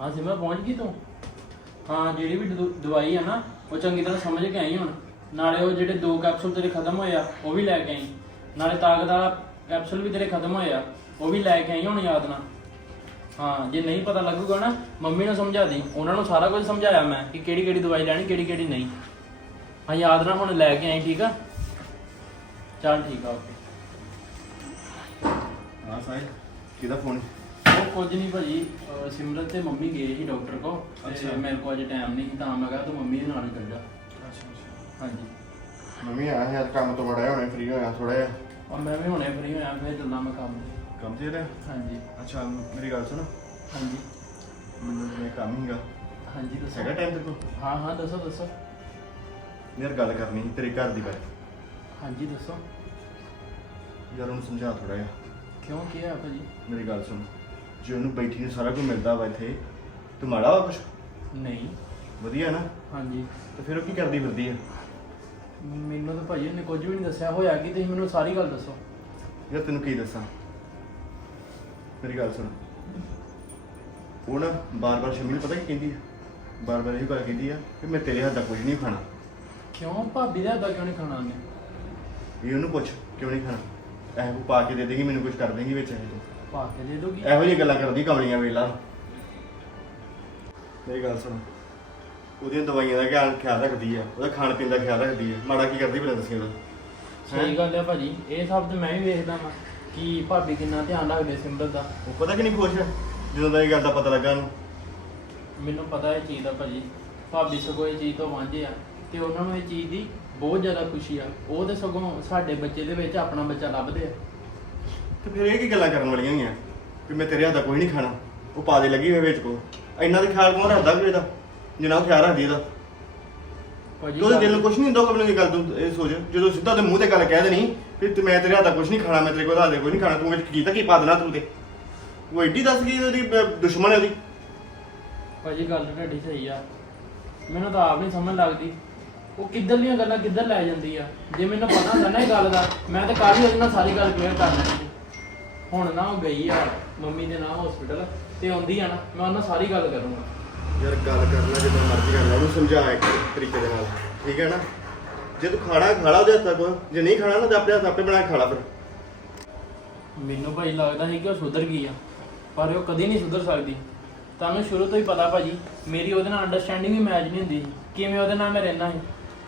ਹਾਂ ਸਿਮਰ ਪਹੁੰਚ ਗਈ ਤੂੰ? ਹਾਂ, ਜਿਹੜੀ ਵੀ ਦਵ- ਦਵਾਈ ਆ ਨਾ, ਉਹ ਚੰਗੀ ਤਰ੍ਹਾਂ ਸਮਝ ਕੇ ਆਈ ਹੁਣ। ਨਾਲੇ ਉਹ ਜਿਹੜੇ ਦੋ ਕੈਪਸੂਲ ਤੇਰੇ ਖਤਮ ਹੋਏ ਆ, ਉਹ ਵੀ ਲੈ ਕੇ ਆਈ। ਨਾਲੇ ਤਾਕਤ ਵਾਲਾ ਕੈਪਸੂਲ ਵੀ ਤੇਰੇ ਖਤਮ ਹੋਏ ਆ, ਉਹ ਵੀ ਲੈ ਕੇ ਆਈ ਹੁਣ ਯਾਦ ਨਾਲ। ਹਾਂ ਜੇ ਨਹੀਂ ਪਤਾ ਲੱਗੂਗਾ ਨਾ ਮੰਮੀ ਨੂੰ ਸਮਝਾ ਦੀ ਉਹਨਾਂ ਨੂੰ ਸਾਰਾ ਕੁਝ ਸਮਝਾਇਆ ਮੈਂ ਕਿ ਕਿਹੜੀ ਕਿਹੜੀ ਦਵਾਈ ਲੈਣੀ ਕਿਹੜੀ ਕਿਹੜੀ ਨਹੀਂ। ਹਾਂ ਯਾਦ ਨਾਲ ਹੁਣ ਲੈ ਕੇ ਆਈ ਠੀਕ ਆ? ਚੱਲ ਠੀਕ ਆ ਓਕੇ।
ਹਾਂ ਸਾਹਿਬ ਕਿਹਦਾ ਫੋਨ
ਉਹ ਕੁਝ ਨਹੀਂ ਭਾਜੀ ਅਹ ਸਿਮਰਤ ਤੇ ਮੰਮੀ ਗਏ ਸੀ ਡਾਕਟਰ ਕੋ ਤੇ
ਅੱਛਾ।
ਮੇਰੇ ਕੋਲ ਅੱਜ ਟਾਈਮ ਨਹੀਂ ਸੀ ਤਾਂ ਮੈਂ ਕਿਹਾ ਤੂੰ ਮੰਮੀ ਦੇ ਨਾਲ ਹੀ ਚੱਲ ਜਾ। ਹਾਂਜੀ।
ਮੰਮੀ ਆਇਆ ਹੈ ਅੱਜ ਕੰਮ ਤੋਂ ਬੜਾ ਹੁਣੇ ਫ੍ਰੀ ਹੋਇਆ ਥੋੜਾ ਜਿਹਾ।
ਔਰ ਮੈਂ ਵੀ ਹੁਣੇ ਫ੍ਰੀ ਹੋਇਆ ਫਿਰ ਚੱਲਾਂ ਮੈਂ ਕੰਮ ਤੇ।
ਕੰਮ ਤੇ ਰਿਹਾ?
ਹਾਂਜੀ।
ਅੱਛਾ ਮੇਰੀ ਗੱਲ ਸੁਣ।
ਹਾਂਜੀ।
ਮੈਨੂੰ ਜਿਵੇਂ ਕੰਮ ਹੀਗਾ।
ਹਾਂਜੀ ਦੱਸੋ।
ਹੈਗਾ ਟਾਈਮ ਤੇਰੇ ਕੋਲ?
ਹਾਂ ਹਾਂ ਦੱਸੋ ਦੱਸੋ।
ਯਾਰ ਗੱਲ ਕਰਨੀ ਸੀ ਤੇਰੇ ਘਰ ਦੀ ਬਾਰੇ।
ਹਾਂਜੀ ਦੱਸੋ।
ਯਾਰ ਉਹਨੂੰ ਸਮਝਾ ਥੋੜਾ ਜਿਹਾ।
ਕਿਉਂ ਕੀ ਹੈ ਭਾਜੀ?
ਮੇਰੀ ਗੱਲ ਸੁਣ। ਜੇ ਉਹਨੂੰ ਬੈਠੀ ਨੂੰ ਸਾਰਾ ਕੁਝ ਮਿਲਦਾ ਵਾ ਇੱਥੇ ਤੇ ਮਾੜਾ ਵਾ ਕੁਛ?
ਨਹੀਂ।
ਵਧੀਆ ਨਾ?
ਹਾਂਜੀ।
ਤੇ ਫਿਰ ਉਹ ਕੀ ਕਰਦੀ ਫਿਰਦੀ ਆ?
ਮੈਨੂੰ ਤਾਂ ਭਾਜੀ ਉਹਨੇ ਕੁਝ ਵੀ ਨਹੀਂ ਦੱਸਿਆ। ਹੋਇਆ ਕਿ? ਤੁਸੀਂ ਮੈਨੂੰ ਸਾਰੀ ਗੱਲ ਦੱਸੋ।
ਯਾਰ ਤੈਨੂੰ ਕੀ ਦੱਸਾਂ? ਮੇਰੀ ਗੱਲ ਸੁਣ। ਉਹ ਨਾ ਬਾਰ-ਬਾਰ ਸ਼ਮੀ ਨੂੰ ਪਤਾ ਕੀ ਕਹਿੰਦੀ ਆ? ਬਾਰ-ਬਾਰ ਇਹ ਗੱਲ ਕਹਿੰਦੀ ਆ ਕਿ ਮੈਂ ਤੇਰੇ ਹੱਥ ਦਾ ਕੁਝ ਨਹੀਂ ਖਾਣਾ।
ਕਿਉਂ? ਭਾਬੀ ਦੇ ਹੱਥ ਕਿਉਂ ਨਹੀਂ ਖਾਣਾ ਉਹਨੇ?
ਇਹ ਉਹਨੂੰ ਪੁੱਛ ਕਿਉਂ ਨਹੀਂ ਖਾਣਾ? ਕੋ ਪਾ ਕੇ ਦੇ ਦੇਗੀ ਮੈਨੂੰ ਕੁਝ ਕਰ ਦੇਗੀ ਵਿੱਚ ਇਹ ਤੋਂ
ਪਾ ਕੇ ਦੇ ਦੋਗੀ
ਇਹੋ ਜਿਹੀਆਂ ਗੱਲਾਂ ਕਰਦੀ ਕਮਲੀਆਂ ਵੇਲਾ। ਮੇਰੀ ਗੱਲ ਸੁਣ। ਉਹਦੀਆਂ ਦਵਾਈਆਂ ਦਾ ਖਿਆਲ ਖਿਆਲ ਰੱਖਦੀ ਆ। ਉਹਦਾ ਖਾਣ ਪੀਣ ਦਾ ਖਿਆਲ ਰੱਖਦੀ ਆ। ਮਾੜਾ ਕੀ ਕਰਦੀ ਭਲਾ ਦੱਸੀ ਉਹਦਾ
ਸਹੀ ਗੱਲ ਹੈ ਭਾਜੀ। ਇਹ ਸਭ ਤੇ ਮੈਂ ਵੀ ਵੇਖਦਾ ਵਾਂ। ਕਿ ਭਾਬੀ ਕਿੰਨਾ ਧਿਆਨ ਰੱਖਦੇ ਸਿਮਰਤ ਦਾ?
ਉਹ ਪਤਾ ਕਿ ਨਹੀਂ ਖੁਸ਼ ਆ ਜਦੋਂ ਦਾ ਇਹ ਗੱਲ ਦਾ ਪਤਾ ਲੱਗਾ ਉਹਨੂੰ।
ਮੈਨੂੰ ਪਤਾ ਇਹ ਚੀਜ਼ ਦਾ ਭਾਜੀ ਭਾਬੀ ਸਗੋਂ ਇਹ ਚੀਜ਼ ਤੋਂ ਵਾਂਝੇ ਆ ਤੇ ਉਹਨਾਂ ਨੂੰ ਇਹ ਚੀਜ਼ ਦੀ ਬਹੁਤ ਜ਼ਿਆਦਾ ਖੁਸ਼ੀ ਆ। ਉਹ ਤੇ ਸਗੋਂ ਸਾਡੇ ਬੱਚੇ ਦੇ ਵਿੱਚ ਆਪਣਾ ਬੱਚਾ ਲੱਭਦੇ ਆ।
ਤੇ ਫਿਰ ਇਹ ਕੀ ਗੱਲਾਂ ਕਰਨ ਵਾਲੀਆਂ ਹੋਈਆਂ? ਕਿ ਮੈਂ ਤੇਰੇ ਹੱਥ ਦਾ ਕੋਈ ਨਹੀਂ ਖਾਣਾ ਉਹ ਪਾ ਦੇ ਲੱਗੀ ਹੋਏ ਵਿੱਚ ਕੋ ਇੰਨਾ ਦੇ ਖਿਆਲ ਕੌਣ ਰੱਖਦਾ ਕੋਈ ਇਹਦਾ? ਜਿੰਨਾ ਉਹ ਖਿਆਲ ਰੱਖਦੀ ਇਹਦਾ।
ਭਾਜੀ
ਉਹਦੇ ਦਿਲ ਨੂੰ ਕੁਝ ਨਹੀਂ ਹੁੰਦਾ ਉਹ ਇਹ ਗੱਲ ਤੂੰ ਇਹ ਸੋਚ। ਜਦੋਂ ਸਿੱਧਾ ਤੇ ਮੂੰਹ ਤੇ ਗੱਲ ਕਹਿ ਦੇਣੀ ਕਿ ਤੇ ਮੈਂ ਤੇਰੇ ਹੱਥ ਕੁਝ ਨਹੀਂ ਖਾਣਾ ਮੈਂ ਤੇਰੇ ਕੋਲ ਹੱਥ ਦਾ ਕੁਝ ਨਹੀਂ ਖਾਣਾ ਤੂੰ ਵਿੱਚ ਕੀਤਾ ਕੀ ਪਾ ਦੇਣਾ ਤੂੰ ਤੇ? ਉਹ ਐਡੀ ਦੱਸ ਗਈ ਉਹਦੀ ਬ- ਦੁਸ਼ਮਣ ਹੈ ਉਹਦੀ।
ਭਾਜੀ ਗੱਲ ਤੁਹਾਡੀ ਸਹੀ ਆ। ਮੈਨੂੰ ਤਾਂ ਆਪ ਨਹੀਂ ਸਮਝ ਲੱਗਦੀ। ਉਹ ਕਿੱਧਰਲੀਆਂ ਗੱਲਾਂ ਕਿੱਧਰ ਲੈ ਜਾਂਦੀ ਆ? ਜੇ ਮੈਨੂੰ ਪਤਾ ਹੁੰਦਾ ਨਾ ਇਹ ਗੱਲ ਦਾ ਮੈਂ ਤਾਂ ਹੀ ਉਹਦੇ ਨਾਲ ਸਾਰੀ ਗੱਲ ਕਲੀਅਰ ਕਰ ਲੈਣੀ ਸੀ ਹੁਣ ਨਾ ਉਹ ਗਈ ਆ ਮੰਮੀ ਦੇ ਨਾਲ ਹਸਪੀਟਲ ਤੇ ਆਉਂਦੀ ਆ ਨਾ ਮੈਂ ਉਹਨਾਂ ਸਾਰੀ ਗੱਲ ਕਰੂੰਗਾ।
ਯਾਰ ਗੱਲ ਕਰਨਾ ਜਦੋਂ ਮਰਜ਼ੀ ਕਰ ਉਹਨੂੰ ਸਮਝਾ ਇੱਕ ਤਰੀਕੇ ਦੇ ਨਾਲ, ਠੀਕ ਹੈ ਨਾ? ਜੇ ਤੂੰ ਖਾਣਾ ਖਾ ਉਹਦੇ ਹੱਥ ਦਾ ਜੇ ਨਹੀਂ ਖਾਣਾ ਨਾ ਤੇ ਆਪਣੇ ਹੱਥ ਆਪੇ ਬਣਾ ਕੇ ਖਾ ਫਿਰ।
ਮੈਨੂੰ ਭਾਈ ਲੱਗਦਾ ਸੀ ਕਿ ਉਹ ਸੁਧਰ ਗਈ ਆ, ਪਰ ਉਹ ਕਦੀ ਨਹੀਂ ਸੁਧਰ ਸਕਦੀ। ਤੁਹਾਨੂੰ ਸ਼ੁਰੂ ਤੋਂ ਹੀ ਪਤਾ ਭਾਜੀ, ਮੇਰੀ ਉਹਦੇ ਨਾਲ ਅੰਡਰਸਟੈਂਡਿੰਗ ਹੀ ਮੈਚ ਨਹੀਂ ਹੁੰਦੀ ਸੀ, ਕਿਵੇਂ ਉਹਦੇ ਨਾਲ ਮੈਂ ਰਹਿਣਾ ਸੀ।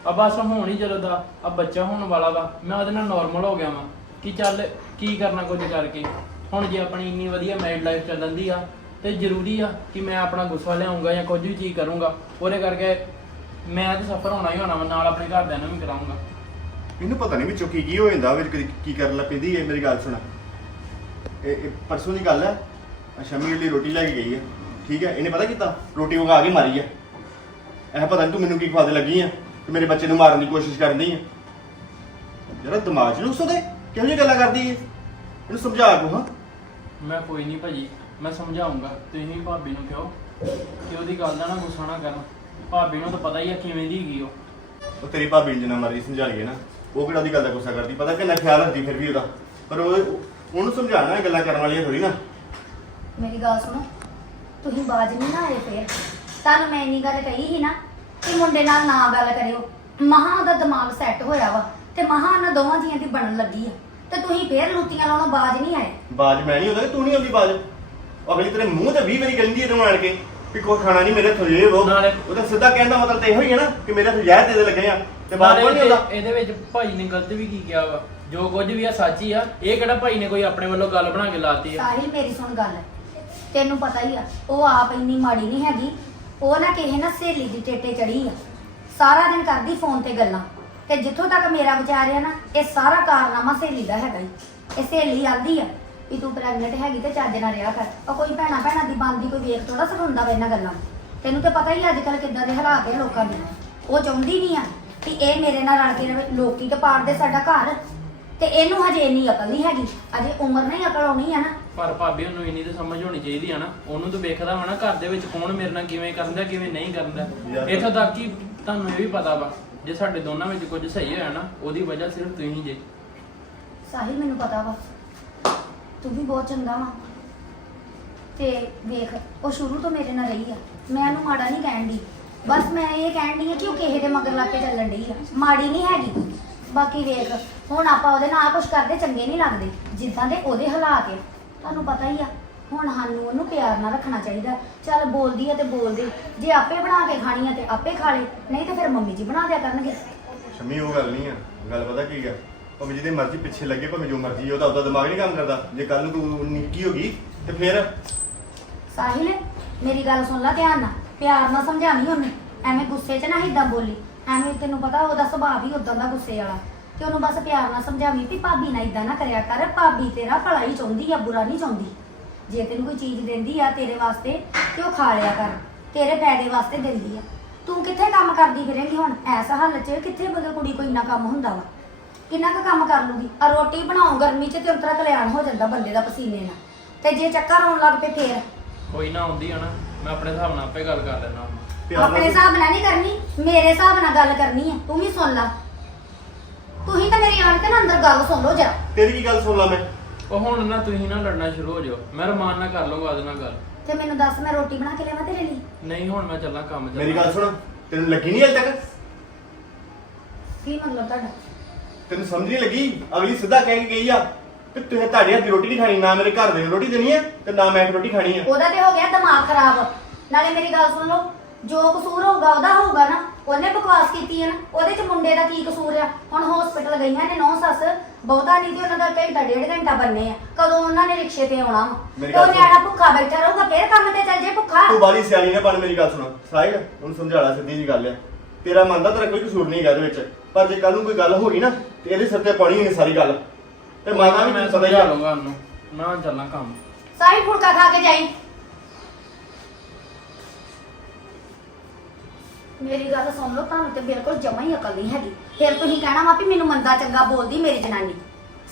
ਆ ਬਸ ਹੁਣ ਹੀ ਜਦੋਂ ਦਾ, ਆ ਬੱਚਾ ਹੋਣ ਵਾਲਾ ਵਾ, ਮੈਂ ਉਹਦੇ ਨਾਲ ਨਾਰਮਲ ਹੋ ਗਿਆ ਵਾਂ, ਕਿ ਚੱਲ ਕੀ ਕਰਨਾ ਕੁਝ ਕਰਕੇ। ਹੁਣ ਜੇ ਆਪਣੀ ਇੰਨੀ ਵਧੀਆ ਮੈਰਿਡ ਲਾਈਫ ਚੱਲਣ ਦੀ ਆ ਤੇ ਜ਼ਰੂਰੀ ਆ ਕਿ ਮੈਂ ਆਪਣਾ ਗੁੱਸਾ ਲਿਆਉਂਗਾ ਜਾਂ ਕੁਝ ਵੀ ਚੀਜ਼ ਕਰੂੰਗਾ। ਉਹਦੇ ਕਰਕੇ ਮੈਂ ਤਾਂ ਸਫਰ ਹੋਣਾ ਹੀ ਹੋਣਾ ਵਾ ਨਾਲ ਆਪਣੇ ਘਰਦਿਆਂ ਨੂੰ ਵੀ ਕਰਾਉਂਗਾ।
ਇਹਨੂੰ ਪਤਾ ਨਹੀਂ ਵਿੱਚੋਂ ਕੀ ਕੀ ਹੋ ਜਾਂਦਾ ਵਿੱਚ ਕਦੀ ਕੀ ਕਰਨ ਲੱਗ ਪੈਂਦੀ ਹੈ ਮੇਰੀ ਗੱਲ ਸੁਣ। ਇਹ ਇਹ ਪਰਸੋਂ ਦੀ ਗੱਲ ਹੈ ਸ਼ਮੀ ਲਈ ਰੋਟੀ ਲੈ ਕੇ ਗਈ ਹੈ ਠੀਕ ਹੈ ਇਹਨੇ ਪਤਾ ਕੀਤਾ? ਰੋਟੀ ਵਗਾ ਕੇ ਮਾਰੀ ਹੈ ਇਹ ਪਤਾ ਨਹੀਂ ਤੂੰ ਮੈਨੂੰ ਕੀ ਖਵਾਦੇ ਲੱਗੀ ਆ ਕਿ ਮੇਰੇ ਬੱਚੇ ਨੂੰ ਮਾਰਨ ਦੀ ਕੋਸ਼ਿਸ਼ ਕਰਦੀ ਹੈ ਜਰਾ ਦਿਮਾਗ ਲੁੱਸ ਉਹਦੇ? ਕਿਹੋ ਜਿਹੀ ਗੱਲਾਂ ਕਰਦੀ ਹੈ ਇਹਨੂੰ ਸਮਝਾ ਕੋ ਹਾਂ।
ਮੈਂ ਕੋਈ ਨਹੀਂ ਭਾਜੀ। ਮੈਂ ਸਮਝਾਉਂਗਾ ਤੁਸੀਂ ਭਾਬੀ ਨੂੰ ਕਹੋ ਕਿ ਉਹਦੀ ਗੱਲ ਦਾ ਨਾ ਗੁੱਸਾ ਨਾ ਕਰਨ ਭਾਬੀ ਨੂੰ ਤਾਂ ਪਤਾ ਹੀ ਆ ਕਿਵੇਂ ਦੀ ਹੈਗੀ ਉਹ।
ਉਹ ਤੇਰੀ ਭਾਬੀ ਨੂੰ ਜਿੰਨਾ ਮਰਜ਼ੀ ਸਮਝਾ ਲਈਏ ਨਾ ਉਹ ਕਿਹੜਾ ਉਹਦੀ ਗੱਲ ਦਾ ਗੁੱਸਾ ਕਰਦੀ ਪਤਾ ਕਿੰਨਾ ਖਿਆਲ ਰੱਖਦੀ ਫਿਰ ਵੀ ਉਹਦਾ। ਪਰ ਉਹ ਉਹਨੂੰ ਸਮਝਾਣਾ ਇਹ ਗੱਲਾਂ ਕਰਨ ਵਾਲੀਆਂ ਥੋੜੀ ਨਾ।
ਮੇਰੀ ਗੱਲ ਸੁਣੋ ਤੁਸੀਂ ਬਾਜ ਨਹੀਂ ਨਾ ਆਏ ਫੇਰ। ਤੁਹਾਨੂੰ ਮੈਂ ਇੰਨੀ ਗੱਲ ਕਹੀ ਸੀ ਨਾ ਕਿ ਮੁੰਡੇ ਨਾਲ ਨਾ ਗੱਲ ਕਰਿਓ। ਮਹਾ ਉਹਦਾ ਦਿਮਾਗ ਸੈੱਟ ਹੋਇਆ ਵਾ ਤੇ ਮਹਾ ਉਹਨਾਂ ਦੋਵਾਂ ਜੀਆਂ ਦੀ ਬਣਨ ਲੱਗੀ ਆ। ਤੇ ਤੁਸੀਂ ਫੇਰ ਲੁੱਤੀਆਂ ਲਾਉਣੋਂ ਬਾਜ ਨਹੀਂ ਆਏ।
ਬਾਜ ਮੈਂ ਨਹੀਂ ਹੁੰਦਾ ਤੂੰ ਨਹੀਂ ਆਉਂਦੀ ਬਾਜ। ਅਗਲੀ ਤੇਰੇ ਮੂੰਹ ਤੇ 20 ਵਾਰੀ ਕਹਿੰਦੀ ਹੈ ਤੈਨੂੰ ਆਣ ਕੇ ਵੀ ਕੋਈ ਖਾਣਾ ਨਹੀਂ ਮੇਰੇ ਥੋੜੇ ਉਹ
ਨਾਲੇ-
ਉਹਦਾ ਸਿੱਧਾ ਕਹਿਣ ਦਾ ਮਤਲਬ ਤਾਂ ਇਹੋ ਹੀ ਹੈ ਨਾ ਕਿ ਮੇਰੇ ਤੋਂ ਜ਼ਹਿਰ ਦੇ ਦੇ ਲੱਗੇ ਆ ਤੇ
ਨਾਲੇ
ਕੋਈ ਨਹੀਂ ਹੁੰਦਾ।
ਇਹਦੇ- ਇਹਦੇ ਵਿੱਚ ਭਾਈ ਨੇ ਗਲਤ ਵੀ ਕੀ ਕਿਹਾ ਵਾ? ਜੋ ਕੁਝ ਵੀ ਆ ਸੱਚ ਹੀ ਆ। ਇਹ ਕਿਹੜਾ ਭਾਈ ਨੇ ਕੋਈ ਆਪਣੇ ਵੱਲੋਂ ਗੱਲ ਬਣਾ ਕੇ ਲਾਤੀ ਆ?
ਸਾਹਿਲ ਮੇਰੀ ਸੁਣ ਗੱਲ। ਤੈਨੂੰ ਪਤਾ ਹੀ ਆ ਉਹ ਆਪ ਇੰਨੀ ਮਾੜੀ ਨਹੀਂ ਹੈਗੀ। ਉਹ ਨਾ ਕਿਸੇ ਨਾ ਸਹੇਲੀ ਦੀ ਟੇਟੇ ਚੜੀ ਆ। ਸਾਰਾ ਦਿਨ ਕਰਦੀ ਫੋਨ ਤੇ ਗੱਲਾਂ। ਤੇ ਜਿੱਥੋਂ ਤੱਕ ਮੇਰਾ ਵਿਚਾਰ ਆ ਨਾ ਇਹ ਸਾਰਾ ਕਾਰਨਾਮਾ ਸਹੇਲੀ ਦਾ ਹੈਗਾ ਈ ਇਹ ਸਹੇਲੀ ਆਂਦੀ ਆ। ਵੀ ਤੂੰ ਪ੍ਰੈਗਨੈਂਟ ਹੈਗੀ ਤੇ ਚੱਜ ਨਾਲ ਰਿਹਾ ਕਰ। ਉਹ ਕੋਈ ਭੈਣਾ ਭੈਣਾ ਦੀ ਬੰਦੀ ਕੋਈ ਵੇਖ ਥੋੜਾ ਸਿਖਾਉਂਦਾ ਵਾ ਇਹਨਾਂ ਗੱਲਾਂ। ਨੂੰ। ਤੈਨੂੰ ਤੇ ਪਤਾ ਹੀ ਅੱਜ ਕੱਲ ਕਿੱਦਾਂ ਦੇ ਹਾਲਾਤ ਆ ਲੋਕਾਂ ਦੇ। ਉਹ ਚਾਹੁੰਦੀ ਨਹੀਂ ਆ ਕਿ ਇਹ ਮੇਰੇ ਨਾਲ ਰਲ ਕੇ ਰਵੇ ਲੋਕੀ ਤੇ ਪਾੜਦੇ ਸਾਡਾ ਘਰ। ਤੇ ਇਹਨੂੰ ਹਜੇ ਇੰਨੀ ਅਕਲ ਨਹੀਂ ਹੈਗੀ। ਅਜੇ ਉਮਰ ਨਹੀਂ ਅਕਲ ਆਉਣੀ ਆ ਨਾ।
ਪਰ ਭਾਬੀ ਨੂੰ ਇੰਨੀ ਤਾਂ ਸਮਝ ਹੋਣੀ ਚਾਹੀਦੀ ਆ ਨਾ। ਉਹਨੂੰ ਤਾਂ ਵੇਖਦਾ ਵਾ ਨਾ ਘਰ ਦੇ ਵਿੱਚ ਕੌਣ ਮੇਰੇ ਨਾਲ ਕਿਵੇਂ ਕਰਦਾ ਕਿਵੇਂ ਨਹੀਂ ਕਰਦਾ।
ਯਾਰ-
ਇੱਥੋਂ ਤੱਕ ਕਿ ਤੁਹਾਨੂੰ ਇਹ ਵੀ ਪਤਾ ਵਾ ਜੇ ਸਾਡੇ ਦੋਨਾਂ ਵਿੱਚ ਕੁਝ ਸਹੀ ਹੋਇਆ ਨਾ ਉਹਦੀ ਵਜ੍ਹਾ ਸਿਰਫ ਤੁਸੀਂ ਜੇ।
ਸਾਹਿਲ ਮੈਨੂੰ ਪਤਾ ਵਾ। ਤੂੰ ਵੀ ਬਹੁਤ ਚੰਗਾ ਵਾ। ਤੇ ਵੇਖ, ਉਹ ਸ਼ੁਰੂ ਤੋਂ ਮੇਰੇ ਨਾਲ ਰਹੀ ਆ। ਮੈਂ ਉਹਨੂੰ ਮਾੜਾ ਨਹੀਂ ਕਹਿਣ ਦੀ ਬਸ ਮੈਂ ਇਹ ਕਹਿਣ ਦੀ ਆ ਕਿ ਉਹ ਕਿਸੇ ਦੇ ਮਗਰ ਲੱਗ ਕੇ ਚੱਲਣ ਡਈ ਆ। ਮਾੜੀ ਨਹੀਂ ਹੈਗੀ। ਬਾਕੀ ਵੇਖ, ਹੁਣ ਆਪਾਂ ਉਹਦੇ ਨਾਲ ਕੁਝ ਕਰਦੇ ਚੰਗੇ ਨਹੀਂ ਲੱਗਦੇ। ਜਿੱਦਾਂ ਦੇ ਉਹਦੇ ਹਾਲਾਤ ਆ। ਤੁਹਾਨੂੰ ਪਤਾ ਹੀ ਆ, ਹੁਣ ਸਾਨੂੰ ਉਹਨੂੰ ਪਿਆਰ ਨਾਲ ਰੱਖਣਾ ਚਾਹੀਦਾ। ਚੱਲ ਬੋਲਦੀ ਆ ਤੇ ਬੋਲਦੇ। ਜੇ ਆਪੇ ਬਣਾ ਕੇ ਖਾਣੀ ਆ ਤੇ ਆਪੇ ਖਾ ਲੇ। ਨਹੀਂ ਤੇ ਫਿਰ ਮੰਮੀ ਜੀ ਬਣਾ ਦਿਆ ਕਰਨਗੇ।
ਸ਼ਮੀ, ਉਹ ਗੱਲ ਨਹੀਂ ਆ। ਗੱਲ ਪਤਾ ਕੀ ਆ? ਭਾਵੇਂ ਜਿਹਦੇ ਮਰਜ਼ੀ ਪਿੱਛੇ ਲੱਗੇ, ਭਾਵੇਂ ਜੋ ਮਰਜ਼ੀ ਉਹਦਾ ਉਹਦਾ ਦਿਮਾਗ ਨਹੀਂ ਕੰਮ ਕਰਦਾ। ਜੇ ਕੱਲ ਨੂੰ ਤੂੰ ਨਿੱਕੀ ਹੋ ਗਈ, ਤੇ ਫਿਰ?
ਸਾਹਿਲ, ਮੇਰੀ ਗੱਲ ਸੁਣ ਲੈ ਧਿਆਨ ਨਾਲ। ਪਿਆਰ ਨਾਲ ਸਮਝਾਵੀਂ ਉਹਨੂੰ। ਐਵੇਂ ਗੁੱਸੇ 'ਚ ਨਾ ਏਦਾਂ ਬੋਲੀ। ਐਵੇਂ ਤੈਨੂੰ ਪਤਾ ਉਹਦਾ ਸੁਭਾਅ ਵੀ ਉਦਾਂ ਦਾ ਗੁੱਸੇ ਵਾਲਾ। ਤੇ ਉਹਨੂੰ ਬਸ ਪਿਆਰ ਨਾਲ ਸਮਝਾਵੀਂ ਵੀ ਭਾਬੀ ਨਾਲ ਏਦਾਂ ਨਾ ਕਰਿਆ ਕਰ। ਭਾਬੀ ਤੇਰਾ ਭਲਾ ਹੀ ਚਾਹੁੰਦੀ ਆ, ਬੁਰਾ ਨਹੀਂ ਚਾਹੁੰਦੀ। ਜੇ ਤੈਨੂੰ ਕੋਈ ਚੀਜ਼ ਦਿੰਦੀ ਆ ਤੇਰੇ ਵਾਸਤੇ, ਤੇ ਉਹ ਖਾ ਲਿਆ ਕਰ। ਤੇਰੇ ਫਾਇਦੇ ਵਾਸਤੇ ਦਿੰਦੀ ਆ। ਤੂੰ ਕਿੱਥੇ ਕੰਮ ਕਰਦੀ ਫਿਰੇਂਗੀ ਹੁਣ? ਐਸਾ ਹਾਲਤ 'ਚ ਕਿੱਥੇ ਬੰਦੇ ਕੁੜੀ ਕੋਈ ਇੰਨਾ ਕੰਮ ਹੁੰਦਾ ਵਾ? ਕਿੰਨਾ ਕੁ ਕੰਮ ਕਰ ਲੂਗੀ? ਆ ਰੋਟੀ ਬਣਾਉ ਗਰਮੀ 'ਚ ਤੇ ਉਤਰਾ ਕਲਿਆਣ ਹੋ ਜਾਂਦਾ ਬੰਦੇ ਦਾ ਪਸੀਨੇ ਨਾਲ। ਤੇ ਜੇ ਚੱਕਰ ਆਉਣ ਲੱਗ ਪਏ ਫੇਰ?
ਕੋਈ ਨਾ ਆਉਂਦੀ ਆ ਨਾ ਮੈਂ ਆਪਣੇ ਹਿਸਾਬ ਨਾਲ ਆਪੇ ਗੱਲ ਕਰ ਲੈਣਾ
ਪਿਆਰ
ਆਪਣੇ ਹਿਸਾਬ ਨਾਲ ਨਹੀਂ ਕਰਨੀ ਮੇਰੇ ਹਿਸਾਬ ਨਾਲ ਗੱਲ ਕਰਨੀ ਹੈ ਤੂੰ ਵੀ ਸੁਣ ਲੈ। ਤੁਸੀਂ ਤਾਂ ਮੇਰੀ ਆਣ ਕੇ ਨਾ ਅੰਦਰ ਗੱਲ ਸੁਣ ਲਓ ਜਰਾ।
ਤੇਰੀ ਕੀ ਗੱਲ ਸੁਣ ਲਾ ਮੈਂ?
ਉਹ ਹੁਣ ਨਾ ਤੁਸੀਂ ਨਾ ਲੜਨਾ ਸ਼ੁਰੂ ਹੋ ਜਾਓ। ਮੈਂ ਰਮਾਨ ਨਾਲ ਕਰ ਲਊਗਾ ਉਹਦੇ ਨਾਲ ਗੱਲ।
ਤੇ ਮੈਨੂੰ ਦੱਸ ਮੈਂ ਰੋਟੀ ਬਣਾ ਕੇ ਲਿਆਵਾਂ ਤੇਰੇ ਲਈ?
ਨਹੀਂ ਹੁਣ ਮੈਂ ਚੱਲਾਂ ਕੰਮ ਚੱਲਾਂ
ਮੇਰੀ ਗੱਲ ਸੁਣ ਤੈਨੂੰ ਲੱਗੀ ਨਹੀਂ ਹਜੇ ਤੱਕ?
ਕੀ ਮਤਲਬ ਤੁਹਾਡਾ?
ਤੈਨੂੰ ਸਮਝ ਨਹੀਂ ਲੱਗੀ? ਅਗਲੀ ਸਿੱਧਾ ਕਹਿ ਕੇ ਗਈ ਆ ਕਿ ਤੁਸੀਂ ਤੁਹਾਡੇ ਹੱਥ ਦੀ ਰੋਟੀ ਨਹੀਂ ਖਾਣੀ ਨਾ ਮੇਰੇ ਘਰ ਦੇ ਨੂੰ ਰੋਟੀ ਦੇਣੀ ਹੈ ਤੇ ਨਾ ਮੈਂ ਰੋਟੀ ਖਾਣੀ ਹੈ
ਉਹਦਾ ਤੇ ਹੋ ਗਿਆ ਦਿਮਾਗ ਖਰਾਬ। ਨਾਲੇ ਮੇਰੀ ਗੱਲ ਸੁਣ ਲਓ ਜੋ ਕਸੂਰ ਹੋਊਗਾ ਉਹਦਾ ਹੋਊਗਾ ਨਾ। ਉਹਨੇ ਬਕਵਾਸ ਕੀਤੀ ਹੈ ਨਾ ਉਹਦੇ ਚ ਮੁੰਡੇ ਦਾ ਕੀ ਕਸੂਰ ਆ? ਹੁਣ ਹਸਪੀਟਲ ਗਈਆਂ ਨੇ ਨੌ ਸੱਸ ਬਹੁਤਾ ਨਹੀਂ ਤੇ ਉਹਨਾਂ ਦਾ ਘੰਟਾ ਡੇਢ ਘੰਟਾ ਬੰਨੇ ਆ। ਕਦੋਂ ਉਹਨਾਂ ਨੇ ਰਿਕਸ਼ੇ ਤੇ ਆਉਣਾ ਵਾ।
ਮੇਰੀ
ਤੇ ਉਹ
ਸੁਣ।
ਨਿਆਣਾ ਭੁੱਖਾ ਬੈਠਾ ਰਹੂਗਾ ਫੇਰ ਕੰਮ ਤੇ ਚੱਲ ਜੇ ਭੁੱਖਾ।
ਤੂੰ ਬਾਲੀ ਸਿਆਣੀ ਨਾ ਬਣ ਮੇਰੀ ਗੱਲ ਸੁਣ। ਸਾਹਿਲ ਉਹਨੂੰ ਸਮਝਾ ਲੈ ਸਿੱਧੀ ਜੀ ਗੱਲ ਆ। ਤੇਰਾ ਮੰਨਦਾ ਤੇਰਾ ਕੋਈ ਕਸੂਰ ਨਹੀਂ ਗਾ ਇਹਦੇ ਵਿੱਚ। ਪਰ ਜੇ ਕੱਲ ਨੂੰ ਕੋਈ ਗੱਲ ਹੋ ਗਈ ਨਾ ਤੇ ਇਹਦੇ ਸਿਰ ਤੇ ਪਾਣੀ ਨਹੀਂ ਸਾਰੀ ਗੱਲ। ਤੇ ਮਾਤਾ ਵੀ
ਮੈਂ
ਤੈਨੂੰ ਪਤਾ ਹੀ
ਸਮਝਾ
ਆ
ਲਊਗਾ ਉਹਨੂੰ। ਨਾ ਚੱਲਾਂ ਕੰਮ।
ਸਾਈ ਫੁਲਕਾ ਖਾ ਕੇ ਜਾਈ। ਮੇਰੀ ਗੱਲ ਸੁਣ ਲਓ ਤੁਹਾਨੂੰ ਤੇ ਬਿਲਕੁਲ ਜਮਾ ਹੀ ਅਕਲ ਨਹੀਂ ਹੈਗੀ। ਫਿਰ ਤੁਸੀਂ ਕਹਿਣਾ ਵਾ ਵੀ ਮੈਨੂੰ ਮੰਦਾ ਚੰਗਾ ਬੋਲਦੀ ਮੇਰੀ ਜਨਾਨੀ।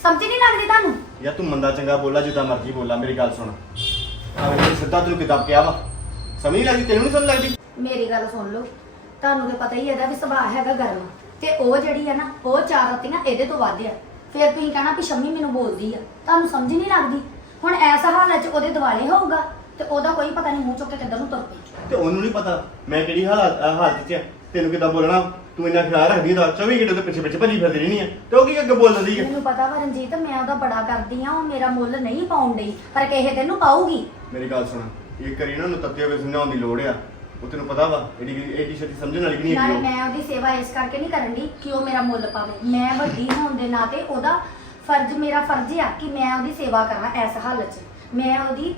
ਸਮਝ ਨਹੀਂ ਲੱਗਦੀ ਤੁਹਾਨੂੰ?
ਯਾ ਤੂੰ ਮੰਦਾ ਚੰਗਾ ਬੋਲਾ ਜਿੱਦਾਂ ਮਰਜ਼ੀ ਬੋਲਾ ਮੇਰੀ ਗੱਲ ਸੁਣ। ਆ ਮੈਂ ਸਿੱਧਾ ਤੈਨੂੰ ਕਿਤਾਬ ਕਿਹਾ ਵਾ। ਸਮਝ ਨਹੀਂ ਲੱਗਦੀ ਤੈਨੂੰ ਨਹੀਂ ਸਮਝ ਲੱਗਦੀ?
ਮੇਰੀ ਗੱਲ ਸੁਣ ਲਓ ਤੁਹਾਨੂੰ ਤੇ ਪਤਾ ਹੀ ਇਹਦਾ ਵੀ ਸੁਭਾਅ ਹੈਗਾ ਗਰਮ। ਤੇ ਉਹ ਜਿਹੜੀ ਹੈ ਨਾ ਉਹ ਚਾਰ ਰਤੀਆਂ ਇਹਦੇ ਤੋਂ ਵੱਧ ਆ। ਫਿਰ ਤੁਸੀਂ ਕਹਿਣਾ ਵੀ ਸ਼ੰਮੀ ਮੈਨੂੰ ਬੋਲਦੀ ਆ। ਤੁਹਾਨੂੰ ਸਮਝ ਨਹੀਂ ਲੱਗਦੀ? ਹੁਣ ਐਸਾ ਹਾਲਤ 'ਚ ਉਹਦੇ ਦਿਵਾਲੇ ਹੋਊਗਾ ਤੇ ਉਹਦਾ ਕੋਈ ਪਤਾ ਨਹੀਂ ਮੂੰਹ ਚੁੱਕ ਕੇ ਕਿੱਧਰ ਨੂੰ ਤੁਰ ਪਈ
ਤੇ ਉਹਨੂੰ ਨਹੀਂ ਪਤਾ ਮੈਂ ਕਿਹੜੀ ਹਾਲਤ ਅਹ ਹਾਲਤ 'ਚ ਆ। ਤੈਨੂੰ ਕਿੱਦਾਂ ਬੋਲਣਾ? ਤੂੰ ਇੰਨਾ ਖਿਆਲ ਰੱਖਦੀ ਦਾ 24 ਘੰਟੇ ਦੇ ਪਿੱਛੇ ਪਿੱਛੇ ਭੱਜੀ ਫਿਰਦੀ ਰਹਿਣੀ ਆ। ਤੇ ਉਹ ਕੀ ਅੱਗੇ ਬੋਲ ਦਿੰਦੀ ਆ?
ਮੈਨੂੰ ਪਤਾ ਵਾ ਰਣਜੀਤ ਮੈਂ ਉਹਦਾ ਬੜਾ ਕਰਦੀ ਆ ਉਹ ਮੇਰਾ ਮੁੱਲ ਨਹੀਂ ਪਾਉਣ ਡਈ ਪਰ ਕਿਸੇ ਦਿਨ ਨੂੰ ਪਾਊਗੀ।
ਮੇਰੀ ਗੱਲ ਸੁਣ ਇਹ ਕਰੀ ਨਾ ਉਹਨੂੰ ਤੱਤੇ ਹੋਏ ਸਮਝਾਉਣ ਦੀ ਲੋੜ ਆ। ਉਹ ਤੈਨੂੰ ਪਤਾ ਵਾ ਇਹਦੀ ਇਹਦੀ ਛੇਤੀ ਸਮਝਣ ਵਾਲੀ ਨਹੀਂ
ਨਾਲੇ
ਹੈਗੀ ਉਹ।
ਮੈਂ ਉਹਦੀ ਸੇਵਾ ਇਸ ਕਰਕੇ ਨਹੀਂ ਕਰਨ ਦੀ ਕਿ ਉਹ ਮੇਰਾ ਮੁੱਲ ਪਾਵੇ। ਮੈਂ ਵੱਡੀ ਹੋਣ ਦੇ ਨਾਤੇ ਉਹਦਾ ਫਰਜ਼ ਮੇਰਾ ਫਰਜ਼ ਆ ਕਿ ਮੈਂ ਉਹਦੀ ਸੇਵਾ ਕਰਾਂ ਇਸ ਹਾਲਤ 'ਚ। ਮੈਂ ਉਹਦੀ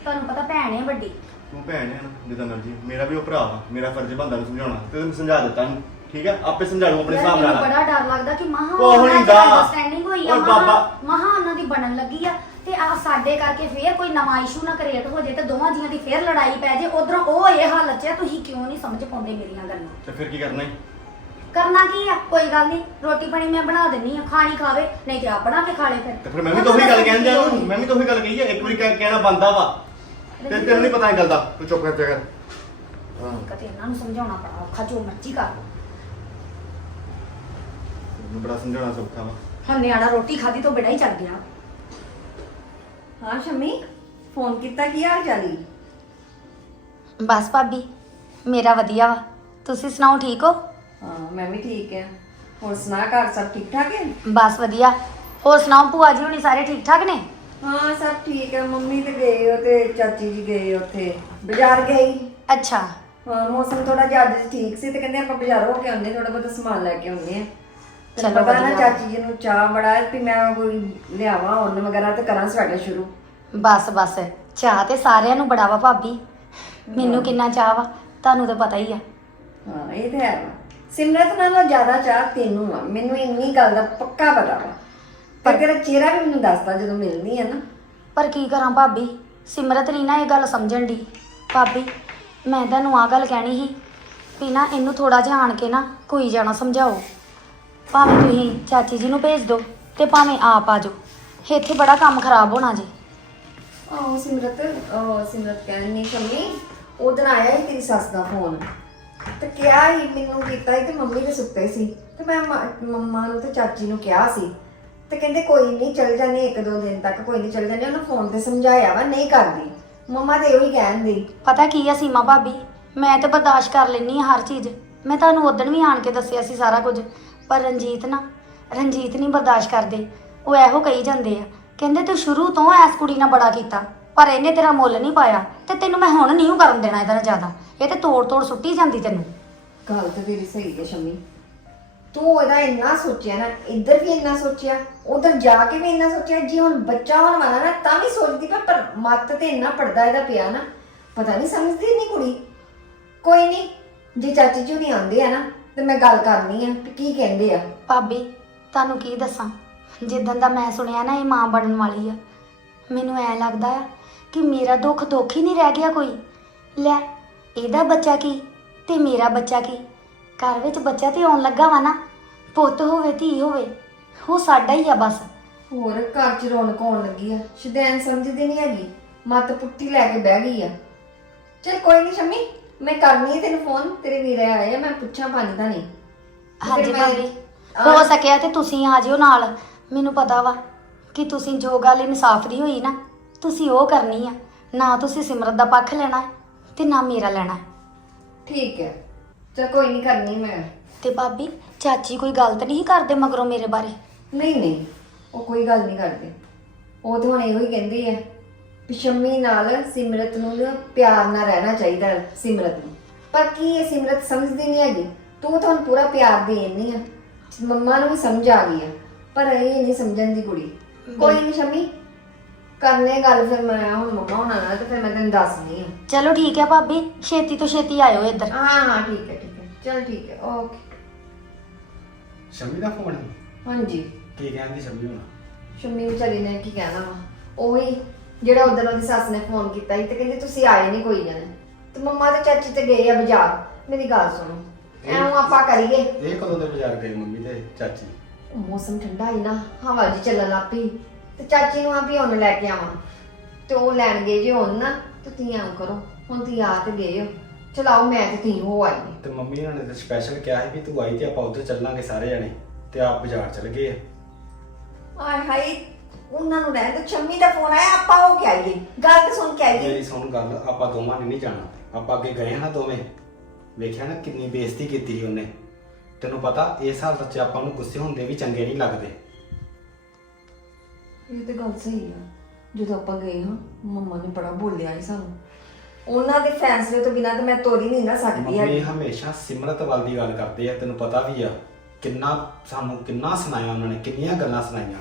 ਤੁਹਾਨੂੰ ਪਤਾ ਭੈਣ ਹੈ ਵੱਡੀ।
ਤੂੰ ਭੈਣ ਹੈ ਨਾ ਜਿੱਦਾਂ ਮਰਜ਼ੀ। ਮੇਰਾ ਵੀ ਉਹ ਭਰਾ ਵਾ ਮੇਰਾ ਫਰਜ਼ ਬੰਦਾ ਨੂੰ ਸਮਝਾਉਣਾ। ਤੇ ਤੈਨੂੰ ਸਮਝਾ ਦਿੱਤਾ ਨੂੰ ਠੀਕ ਹੈ ਆਪੇ ਸਮਝਾ ਲੂ ਆਪਣੇ
ਯਾਰ,
ਹਿਸਾਬ
ਮੈਨੂੰ
ਨਾਲ।
ਬੜਾ ਡਰ ਲੱਗਦਾ ਕਿ ਮਹਾ
ਉਹ
ਦੀ
ਹੁੰਦਾ।
ਅੰਡਰਸਟੈਂਡਿੰਗ ਹੋਈ ਆ
ਓਏ ਬਾਬਾ।
ਮਹਾ ਉਹਨਾਂ ਦੀ ਬਣਨ ਲੱਗੀ ਆ। ਤੇ ਆ ਸਾਡੇ ਕਰਕੇ ਫੇਰ ਕੋਈ ਨਵਾਂ ਇਸ਼ੂ ਨਾ ਕ੍ਰੀਏਟ ਹੋ ਜੇ ਤੇ ਦੋਵਾਂ ਜੀਆਂ ਦੀ ਫੇਰ ਲੜਾਈ ਪੈ ਜੇ ਉਧਰੋਂ ਉਹ ਇਹ ਹਾਲਤ 'ਚ ਆ ਤੁਸੀਂ ਕਿਉਂ ਨਹੀਂ ਸਮਝ ਪਾਉਂਦੇ ਮੇਰੀਆਂ ਗੱਲਾਂ?
ਤੇ ਫਿਰ ਕੀ ਕਰਨਾ ਹੈ
ਕਰਨਾ ਕੀ ਆ? ਕੋਈ ਗੱਲ ਨਹੀਂ ਰੋਟੀ ਪਾਣੀ ਮੈਂ ਬਣਾ ਦਿੰਨੀ ਆ ਖਾਣੀ ਖਾਵੇ ਨਹੀਂ ਤੇ ਆ ਬਣਾ ਕੇ ਖਾ ਲੇ ਫਿਰ?
ਤੇ ਫਿਰ ਮੈਂ ਵੀ ਤਾਂ ਉਹੀ ਗੱਲ ਕਹਿੰਦਾ ਉਹਨੂੰ ਮੈਂ ਵੀ ਤਾਂ ਉਹੀ ਗੱਲ ਕਹੀ ਆ ਇੱਕ ਵਾਰੀ ਕਹਿ- ਕਹਿਣਾ ਬੰਦਾ ਵਾ ਤੇ ਤੈਨੂੰ ਨਹੀਂ ਪਤਾ ਇਹ ਗੱਲ ਦਾ ਤੂੰ ਚੁੱਪ ਕਰ ਜਾ ਕਰ। ਹਾਂ।
ਕਦੇ ਇਹਨਾਂ ਨੂੰ ਸਮਝਾਉਣਾ ਬੜਾ ਔਖਾ ਜੋ ਮਰਜ਼ੀ ਕਰ ਲਓ।
ਮੈਨੂੰ ਬੜਾ ਸਮਝਾਉਣਾ ਸੌਖਾ ਵਾ।
ਹੁਣ ਨਿਆਣਾ ਰੋਟੀ ਖਾਦੀ ਤੋਂ ਬਿਨਾਂ ਹੀ ਚੱਲ ਗਿਆ।
ਹਾਂ ਸ਼ਮੀ ਫੋਨ ਕੀਤਾ ਕੀ ਹਾਲ ਚਾਲੀ
ਬਸ ਭਾਬੀ ਮੇਰਾ ਵਧੀਆ ਵਾ। ਤੁਸੀਂ ਸੁਣਾਓ ਠੀਕ ਹੋ?
ਹਾਂ ਮੈਂ ਵੀ ਠੀਕ ਆ। ਹੋਰ ਸੁਣਾ ਘਰ ਸਭ ਠੀਕ ਠਾਕ ਹੈ
ਬਸ ਵਧੀਆ। ਹੋਰ ਸੁਣਾਓ ਭੂਆ ਜੀ ਹੁਣੀ ਸਾਰੇ ਠੀਕ ਠਾਕ ਨੇ?
ਹਾਂ ਸਭ ਠੀਕ ਹੈ ਮੰਮੀ ਤੇ ਗਏ ਹੋ ਤੇ ਚਾਚੀ ਜੀ ਗਏ ਉੱਥੇ। ਬਾਜ਼ਾਰ ਗਈ
ਅੱਛਾ।
ਹਾਂ ਮੌਸਮ ਥੋੜਾ ਜਿਹਾ ਅੱਜ ਠੀਕ ਸੀ ਤੇ ਕਹਿੰਦੇ ਆਪਾਂ ਬਾਜ਼ਾਰ ਹੋ ਕੇ ਆਉਂਦੇ ਥੋੜਾ ਬਹੁਤ ਸਮਾਨ ਲੈ ਕੇ ਆਉਂਦੇ ਆ
ਚਲੋ
ਪਤਾ ਨਾ
ਵਧੀਆ।
ਚਾਚੀ ਜੀ ਨੂੰ ਚਾਹ ਬੜਾ ਹੈ ਕਿ ਮੈਂ ਕੋਈ ਲਿਆਵਾਂ ਉਹਨ ਵਗੈਰਾ ਤੇ ਕਰਾਂ ਸਵੈਟਰ ਸ਼ੁਰੂ।
ਬਸ ਬਸ। ਚਾਹ ਤੇ ਸਾਰਿਆਂ ਨੂੰ ਬੜਾ ਵਾ ਭਾਬੀ। ਮੈਨੂੰ ਕਿੰਨਾ ਚਾਹ ਵਾ ਤੁਹਾਨੂੰ ਤਾਂ ਪਤਾ ਹੀ ਆ।
ਹਾਂ ਇਹ ਤੇ ਹੈ ਵਾ। ਸਿਮਰਤ ਨਾਲੋਂ ਜ਼ਿਆਦਾ ਚਾਹ ਤੈਨੂੰ ਆ। ਮੈਨੂੰ ਇੰਨੀ ਗੱਲ ਦਾ ਪੱਕਾ ਪਤਾ ਵਾ। ਪਰ ਤੇਰਾ ਚਿਹਰਾ ਵੀ ਮੈਨੂੰ ਦੱਸਦਾ ਜਦੋਂ ਮਿਲਦੀ ਆ ਨਾ।
ਪਰ ਕੀ ਕਰਾਂ ਭਾਬੀ? ਸਿਮਰਤ ਨਹੀਂ ਨਾ ਇਹ ਗੱਲ ਸਮਝਣ ਦੀ ਭਾਬੀ ਮੈਂ ਤੁਹਾਨੂੰ ਆ ਗੱਲ ਕਹਿਣੀ ਸੀ ਵੀ ਨਾ ਇਹਨੂੰ ਥੋੜਾ ਜਿਹਾ ਆਣ ਕੇ ਨਾ ਕੋਈ ਜਾਣਾ ਸਮਝਾਓ। ਭਾਵੇਂ ਤੁਸੀਂ ਚਾਚੀ ਜੀ ਨੂੰ ਭੇਜ ਦਿਓ ਤੇ ਭਾਵੇਂ ਆਪ ਆ ਜਾਓ। ਇੱਥੇ ਬੜਾ ਕੰਮ ਖਰਾਬ ਹੋਣਾ ਜੀ।
ਆਹੋ ਸਿਮਰਤ ਉਹ ਸਿਮਰਤ ਕਹਿੰਦੀ ਸ਼ੰਮੀ ਉਦੋਂ ਆਇਆ ਹੀ ਤੇਰੀ ਸੱਸ ਦਾ ਫੋਨ। ਤੇ ਕਿਹਾ ਹੀ ਮੈਨੂੰ ਕੀਤਾ ਸੀ ਤੇ ਮੰਮੀ ਦੇ ਸੁੱਤੇ ਸੀ। ਤੇ ਮੈਂ ਮ- ਮੰਮਾ ਨੂੰ ਤੇ ਚਾਚੀ ਨੂੰ ਕਿਹਾ ਸੀ। ਤੇ ਕਹਿੰਦੇ ਕੋਈ ਨਹੀਂ ਚੱਲ ਜਾਣੇ ਇੱਕ ਦੋ ਦਿਨ ਤੱਕ ਕੋਈ ਨਹੀਂ ਚੱਲ ਜਾਣੇ ਉਹਨੂੰ ਫੋਨ ਤੇ ਸਮਝਾਇਆ ਵਾ ਨਹੀਂ ਕਰਦੀ। ਮੰਮਾ ਤੇ ਉਹੀ ਕਹਿੰਦੀ
ਪਤਾ ਕੀ ਆ ਸੀਮਾ ਭਾਬੀ ਮੈਂ ਤੇ ਬਰਦਾਸ਼ਤ ਕਰ ਲੈਣੀ ਆ ਹਰ ਚੀਜ਼। ਮੈਂ ਤੁਹਾਨੂੰ ਉਦੋਂ ਵੀ ਆਣ ਕੇ ਦੱਸਿਆ ਸੀ ਸਾਰਾ ਕੁਝ। ਪਰ ਰਣਜੀਤ ਨਾ, ਰਣਜੀਤ ਨਹੀਂ ਬਰਦਾਸ਼ਤ ਕਰਦੇ। ਉਹ ਇਹੋ ਕਹੀ ਜਾਂਦੇ ਆ, ਕਹਿੰਦੇ ਤੂੰ ਸ਼ੁਰੂ ਤੋਂ ਐਸ ਕੁੜੀ ਨਾਲ ਬੜਾ ਕੀਤਾ, ਪਰ ਇਹਨੇ ਤੇਰਾ ਮੁੱਲ ਨਹੀਂ ਪਾਇਆ ਤੇ ਤੈਨੂੰ ਮੈਂ ਹੁਣ ਨਹੀਂ ਕਰਨ ਦੇਣਾ ਇਹਦਾ ਜ਼ਿਆਦਾ। ਇਹ ਤੇ ਤੋੜ ਤੋੜ ਸੁੱਟੀ ਜਾਂਦੀ ਤੈਨੂੰ।
ਗੱਲ ਤਾਂ ਤੇਰੀ ਸਹੀ ਹੈ ਸ਼ਮੀ। ਤੂੰ ਉਹਦਾ ਇੰਨਾ ਸੋਚਿਆ ਨਾ, ਇੱਧਰ ਵੀ ਇੰਨਾ ਸੋਚਿਆ, ਉਧਰ ਜਾ ਕੇ ਵੀ ਇੰਨਾ ਸੋਚਿਆ, ਜੀ ਹੁਣ ਬੱਚਾ ਹੋਣ ਵਾਲਾ ਨਾ, ਤਾਂ ਵੀ ਸੋਚਦੀ ਪਰ ਪਰ ਮੱਤ ਤੇ ਇੰਨਾ ਪੜਦਾ ਇਹਦਾ ਪਿਆ ਨਾ, ਪਤਾ ਨਹੀਂ ਸਮਝਦੀ ਨਹੀਂ ਕੁੜੀ। ਕੋਈ ਨਹੀਂ, ਜੇ ਚਾਚੀ ਜੀ ਨਹੀਂ ਆਉਂਦੇ ਆ ਨਾ ਤੇ ਮੈਂ ਗੱਲ ਕਰਨੀ ਆ ਕਿ ਕੀ ਕਹਿੰਦੇ ਆ।
ਭਾਬੀ ਤੁਹਾਨੂੰ ਕੀ ਦੱਸਾਂ? ਜਿੱਦਾਂ ਦਾ ਮੈਂ ਸੁਣਿਆ ਨਾ ਇਹ ਮਾਂ ਬਣਨ ਵਾਲੀ ਆ ਮੈਨੂੰ ਐ ਲੱਗਦਾ ਆ ਕਿ ਮੇਰਾ ਦੁੱਖ ਦੁੱਖ ਹੀ ਨਹੀਂ ਰਹਿ ਗਿਆ ਕੋਈ। ਲੈ ਇਹਦਾ ਬੱਚਾ ਕੀ ਤੇ ਮੇਰਾ ਬੱਚਾ ਕੀ? ਘਰ ਵਿੱਚ ਬੱਚਾ ਤੇ ਆਉਣ ਲੱਗਾ ਵਾ ਨਾ ਪੁੱਤ ਹੋਵੇ ਧੀ ਹੋਵੇ ਉਹ ਸਾਡਾ ਹੀ ਆ ਬਸ।
ਹੋਰ ਘਰ 'ਚ ਰੌਣਕ ਆਉਣ ਲੱਗੀ ਆ ਸ਼ਦੈਨ ਸਮਝਦੀ ਨਹੀਂ ਹੈਗੀ ਮੱਤ ਪੁੱਠੀ ਲੈ ਕੇ ਬਹਿ ਗਈ ਆ। ਚਲ ਕੋਈ ਨਹੀਂ ਸ਼ਮੀ। ਮੈਂ ਕਰਨੀ ਹੈ ਤੈਨੂੰ ਫੋਨ ਤੇਰੇ ਵੀਰੇ ਆਏ ਆ ਮੈਂ ਪੁੱਛਾਂ ਪਾਣੀ ਦਾ ਨਹੀਂ।
ਹਾਂਜੀ
ਫਿਰ ਮੈਂ-
ਭਾਬੀ। ਹੋ ਸਕਿਆ ਤੇ ਤੁਸੀਂ ਆ ਜਿਓ ਨਾਲ ਮੈਨੂੰ ਪਤਾ ਵਾ ਕਿ ਤੁਸੀਂ ਜੋ ਗੱਲ ਇਨਸਾਫ ਦੀ ਹੋਈ ਨਾ ਤੁਸੀਂ ਉਹ ਕਰਨੀ ਆ ਨਾ ਤੁਸੀਂ ਸਿਮਰਤ ਦਾ ਪੱਖ ਲੈਣਾ ਹੈ ਤੇ ਨਾ ਮੇਰਾ ਲੈਣਾ ਹੈ।
ਠੀਕ ਹੈ। ਚਲ ਕੋਈ ਨਹੀਂ ਕਰਨੀ ਮੈਂ।
ਤੇ ਭਾਬੀ ਚਾਚੀ ਕੋਈ ਗਲਤ ਨਹੀਂ ਕਰਦੇ ਮਗਰੋਂ ਮੇਰੇ ਬਾਰੇ?
ਨਹੀਂ ਨਹੀਂ ਉਹ ਕੋਈ ਗੱਲ ਨਹੀਂ ਕਰਦੇ। ਉਹ ਤਾਂ ਹੁਣ ਇਹੋ ਹੀ ਕਹਿੰਦੇ ਆ। ਵੀ ਸ਼ੰਮੀ ਨਾਲ ਸਿਮਰਤ ਨੂੰ ਪਿਆਰ ਨਾਲ ਰਹਿਣਾ ਚਾਹੀਦਾ ਹੈ, ਸਿਮਰਤ ਨੂੰ। ਪਰ ਕੀ ਇਹ ਸਿਮਰਤ ਸਮਝਦੀ ਨਹੀਂ ਹੈਗੀ? ਤੂੰ ਤਾਂ ਹੁਣ ਪੂਰਾ ਪਿਆਰ ਦੇਣੀ ਆ। ਮੰਮਾ ਨੂੰ ਵੀ ਸਮਝ ਆ ਗਈ ਆ ਪਰ ਇਹ ਨਹੀਂ ਸਮਝਣ ਦੀ ਕੁੜੀ। ਕੋਈ ਨਹੀਂ ਸ਼ੰਮੀ ਕਰਨੇ ਗੱਲ ਫਿਰ ਮੈਂ ਹੁਣ ਮੰਮਾ ਹੋਣਾ ਨਾਲ ਤੇ ਫਿਰ ਮੈਂ ਤੈਨੂੰ ਦੱਸਦੀ ਆ।
ਚਲੋ ਠੀਕ ਹੈ ਭਾਬੀ ਛੇਤੀ ਤੋਂ ਛੇਤੀ ਆਇਓ ਇੱਧਰ।
ਹਾਂ ਹਾਂ ਠੀਕ ਹੈ ਠੀਕ ਹੈ ਚਲ ਠੀਕ ਹੈ ਓਕੇ।
ਸ਼ਮੀ ਦਾ ਫੋਨ
ਹਾਂਜੀ।
ਕੀ ਕਹਿੰਦੀ ਸ਼ਮੀ ਹੁਣ?
ਸ਼ੰਮੀ ਵਿਚਾਰੀ ਨੇ ਕੀ ਕਹਿਣਾ ਵਾ? ਉਹੀ ਜਿਹੜਾ ਉਦੋਂ ਉਹਦੀ ਸੱਸ ਨੇ ਫੋਨ ਕੀਤਾ ਸੀ ਤੇ ਕਹਿੰਦੀ ਤੁਸੀਂ ਆਏ ਨਹੀਂ ਕੋਈ ਜਣੇ। ਤੇ ਮੰਮਾ ਤੇ ਚਾਚੀ ਤੇ ਗਏ ਆ ਬਾਜ਼ਾਰ। ਮੇਰੀ ਗੱਲ ਸੁਣੋ। ਐਵੇਂ ਆਪਾਂ ਕਰੀਏ।
ਇਹ ਕਦੋਂ ਦੇ ਬਾਜ਼ਾਰ ਗਏ ਮੰਮੀ ਤੇ ਚਾਚੀ?
ਮੌਸਮ ਠੰਡਾ ਹੀ ਨਾ ਹਵਾ ਜੀ ਚੱਲਣ ਲੱਗ ਪਈ। ਤੇ ਚਾਚੀ ਨੂੰ ਆ ਵੀ ਹੁਣ ਲੈ ਕੇ ਆਵਾਂ। ਤੇ ਉਹ ਲੈਣ ਗਏ ਜੇ ਹੁਣ ਨਾ ਤੇ ਤੁਸੀਂ ਐਂ ਕਰੋ। ਹੁਣ ਤੁਸੀਂ ਆ ਤੇ ਗਏ ਹੋ। ਚਲਾਓ ਮੈਂ ਤੇ ਤੁਸੀਂ ਹੋ ਆਈ
ਤੇ ਮੰਮੀ ਉਹਨਾਂ ਨੇ ਤਾਂ ਸਪੈਸ਼ਲ ਕਿਹਾ ਸੀ ਵੀ ਤੂੰ ਆਈ ਤੇ ਆਪਾਂ ਉੱਧਰ ਚੱਲਾਂਗੇ ਸਾਰੇ ਜਣੇ ਤੇ ਆਪ ਬਾਜ਼ਾਰ ਚੱਲ ਗਏ ਆ।
ਆਏ ਹਾਏ ਉਹਨਾਂ ਨੂੰ ਰਹਿ ਤੇ ਸ਼ੰਮੀ ਦਾ ਫੋਨ ਆਇਆ ਆਪਾਂ ਹੋ ਕੇ ਆਈਏ। ਗੱਲ ਤੇ ਸੁਣ ਕੇ ਆਈਏ।
ਮੇਰੀ ਸੁਣ ਗੱਲ ਆਪਾਂ ਦੋਵਾਂ ਨੇ ਨਹੀਂ ਜਾਣਾ। ਆਪਾਂ ਅੱਗੇ ਗਏ ਨਾ ਦੋਵੇਂ। ਵੇਖਿਆ ਨਾ ਕਿੰਨੀ ਬੇਇੱਜ਼ਤੀ ਕੀਤੀ ਸੀ ਉਹਨੇ। ਤੈਨੂੰ ਪਤਾ ਇਸ ਹਾਲਤ 'ਚ ਆਪਾਂ ਨੂੰ ਗੁੱਸੇ ਹੁੰਦੇ ਵੀ ਚੰਗੇ ਨਹੀਂ ਲੱਗਦੇ।
ਇਹ ਤੇ ਗੱਲ ਸਹੀ ਆ। ਜਦੋਂ ਆਪਾਂ ਗਏ ਹਾਂ ਮੰਮਾ ਨੇ ਬੜਾ ਬੋਲਿਆ ਸੀ ਸਾਨੂੰ। ਉਹਨਾਂ ਦੇ ਫੈਸਲੇ ਤੋਂ ਬਿਨਾਂ ਤਾਂ ਮੈਂ ਤੋਰੀ ਨਹੀਂ ਨਾ ਸਕਦੀ
ਮੰਮੀ
ਹੈਗੀ।
ਹਮੇਸ਼ਾ ਸਿਮਰਤ ਵੱਲ ਦੀ ਗੱਲ ਕਰਦੇ ਆ ਤੈਨੂੰ ਪਤਾ ਵੀ ਆ। ਕਿੰਨਾ ਸਾਨੂੰ ਕਿੰਨਾ ਸੁਣਾਇਆ ਉਹਨਾਂ ਨੇ ਕਿੰਨੀਆਂ ਗੱਲਾਂ ਸੁਣਾਈਆਂ।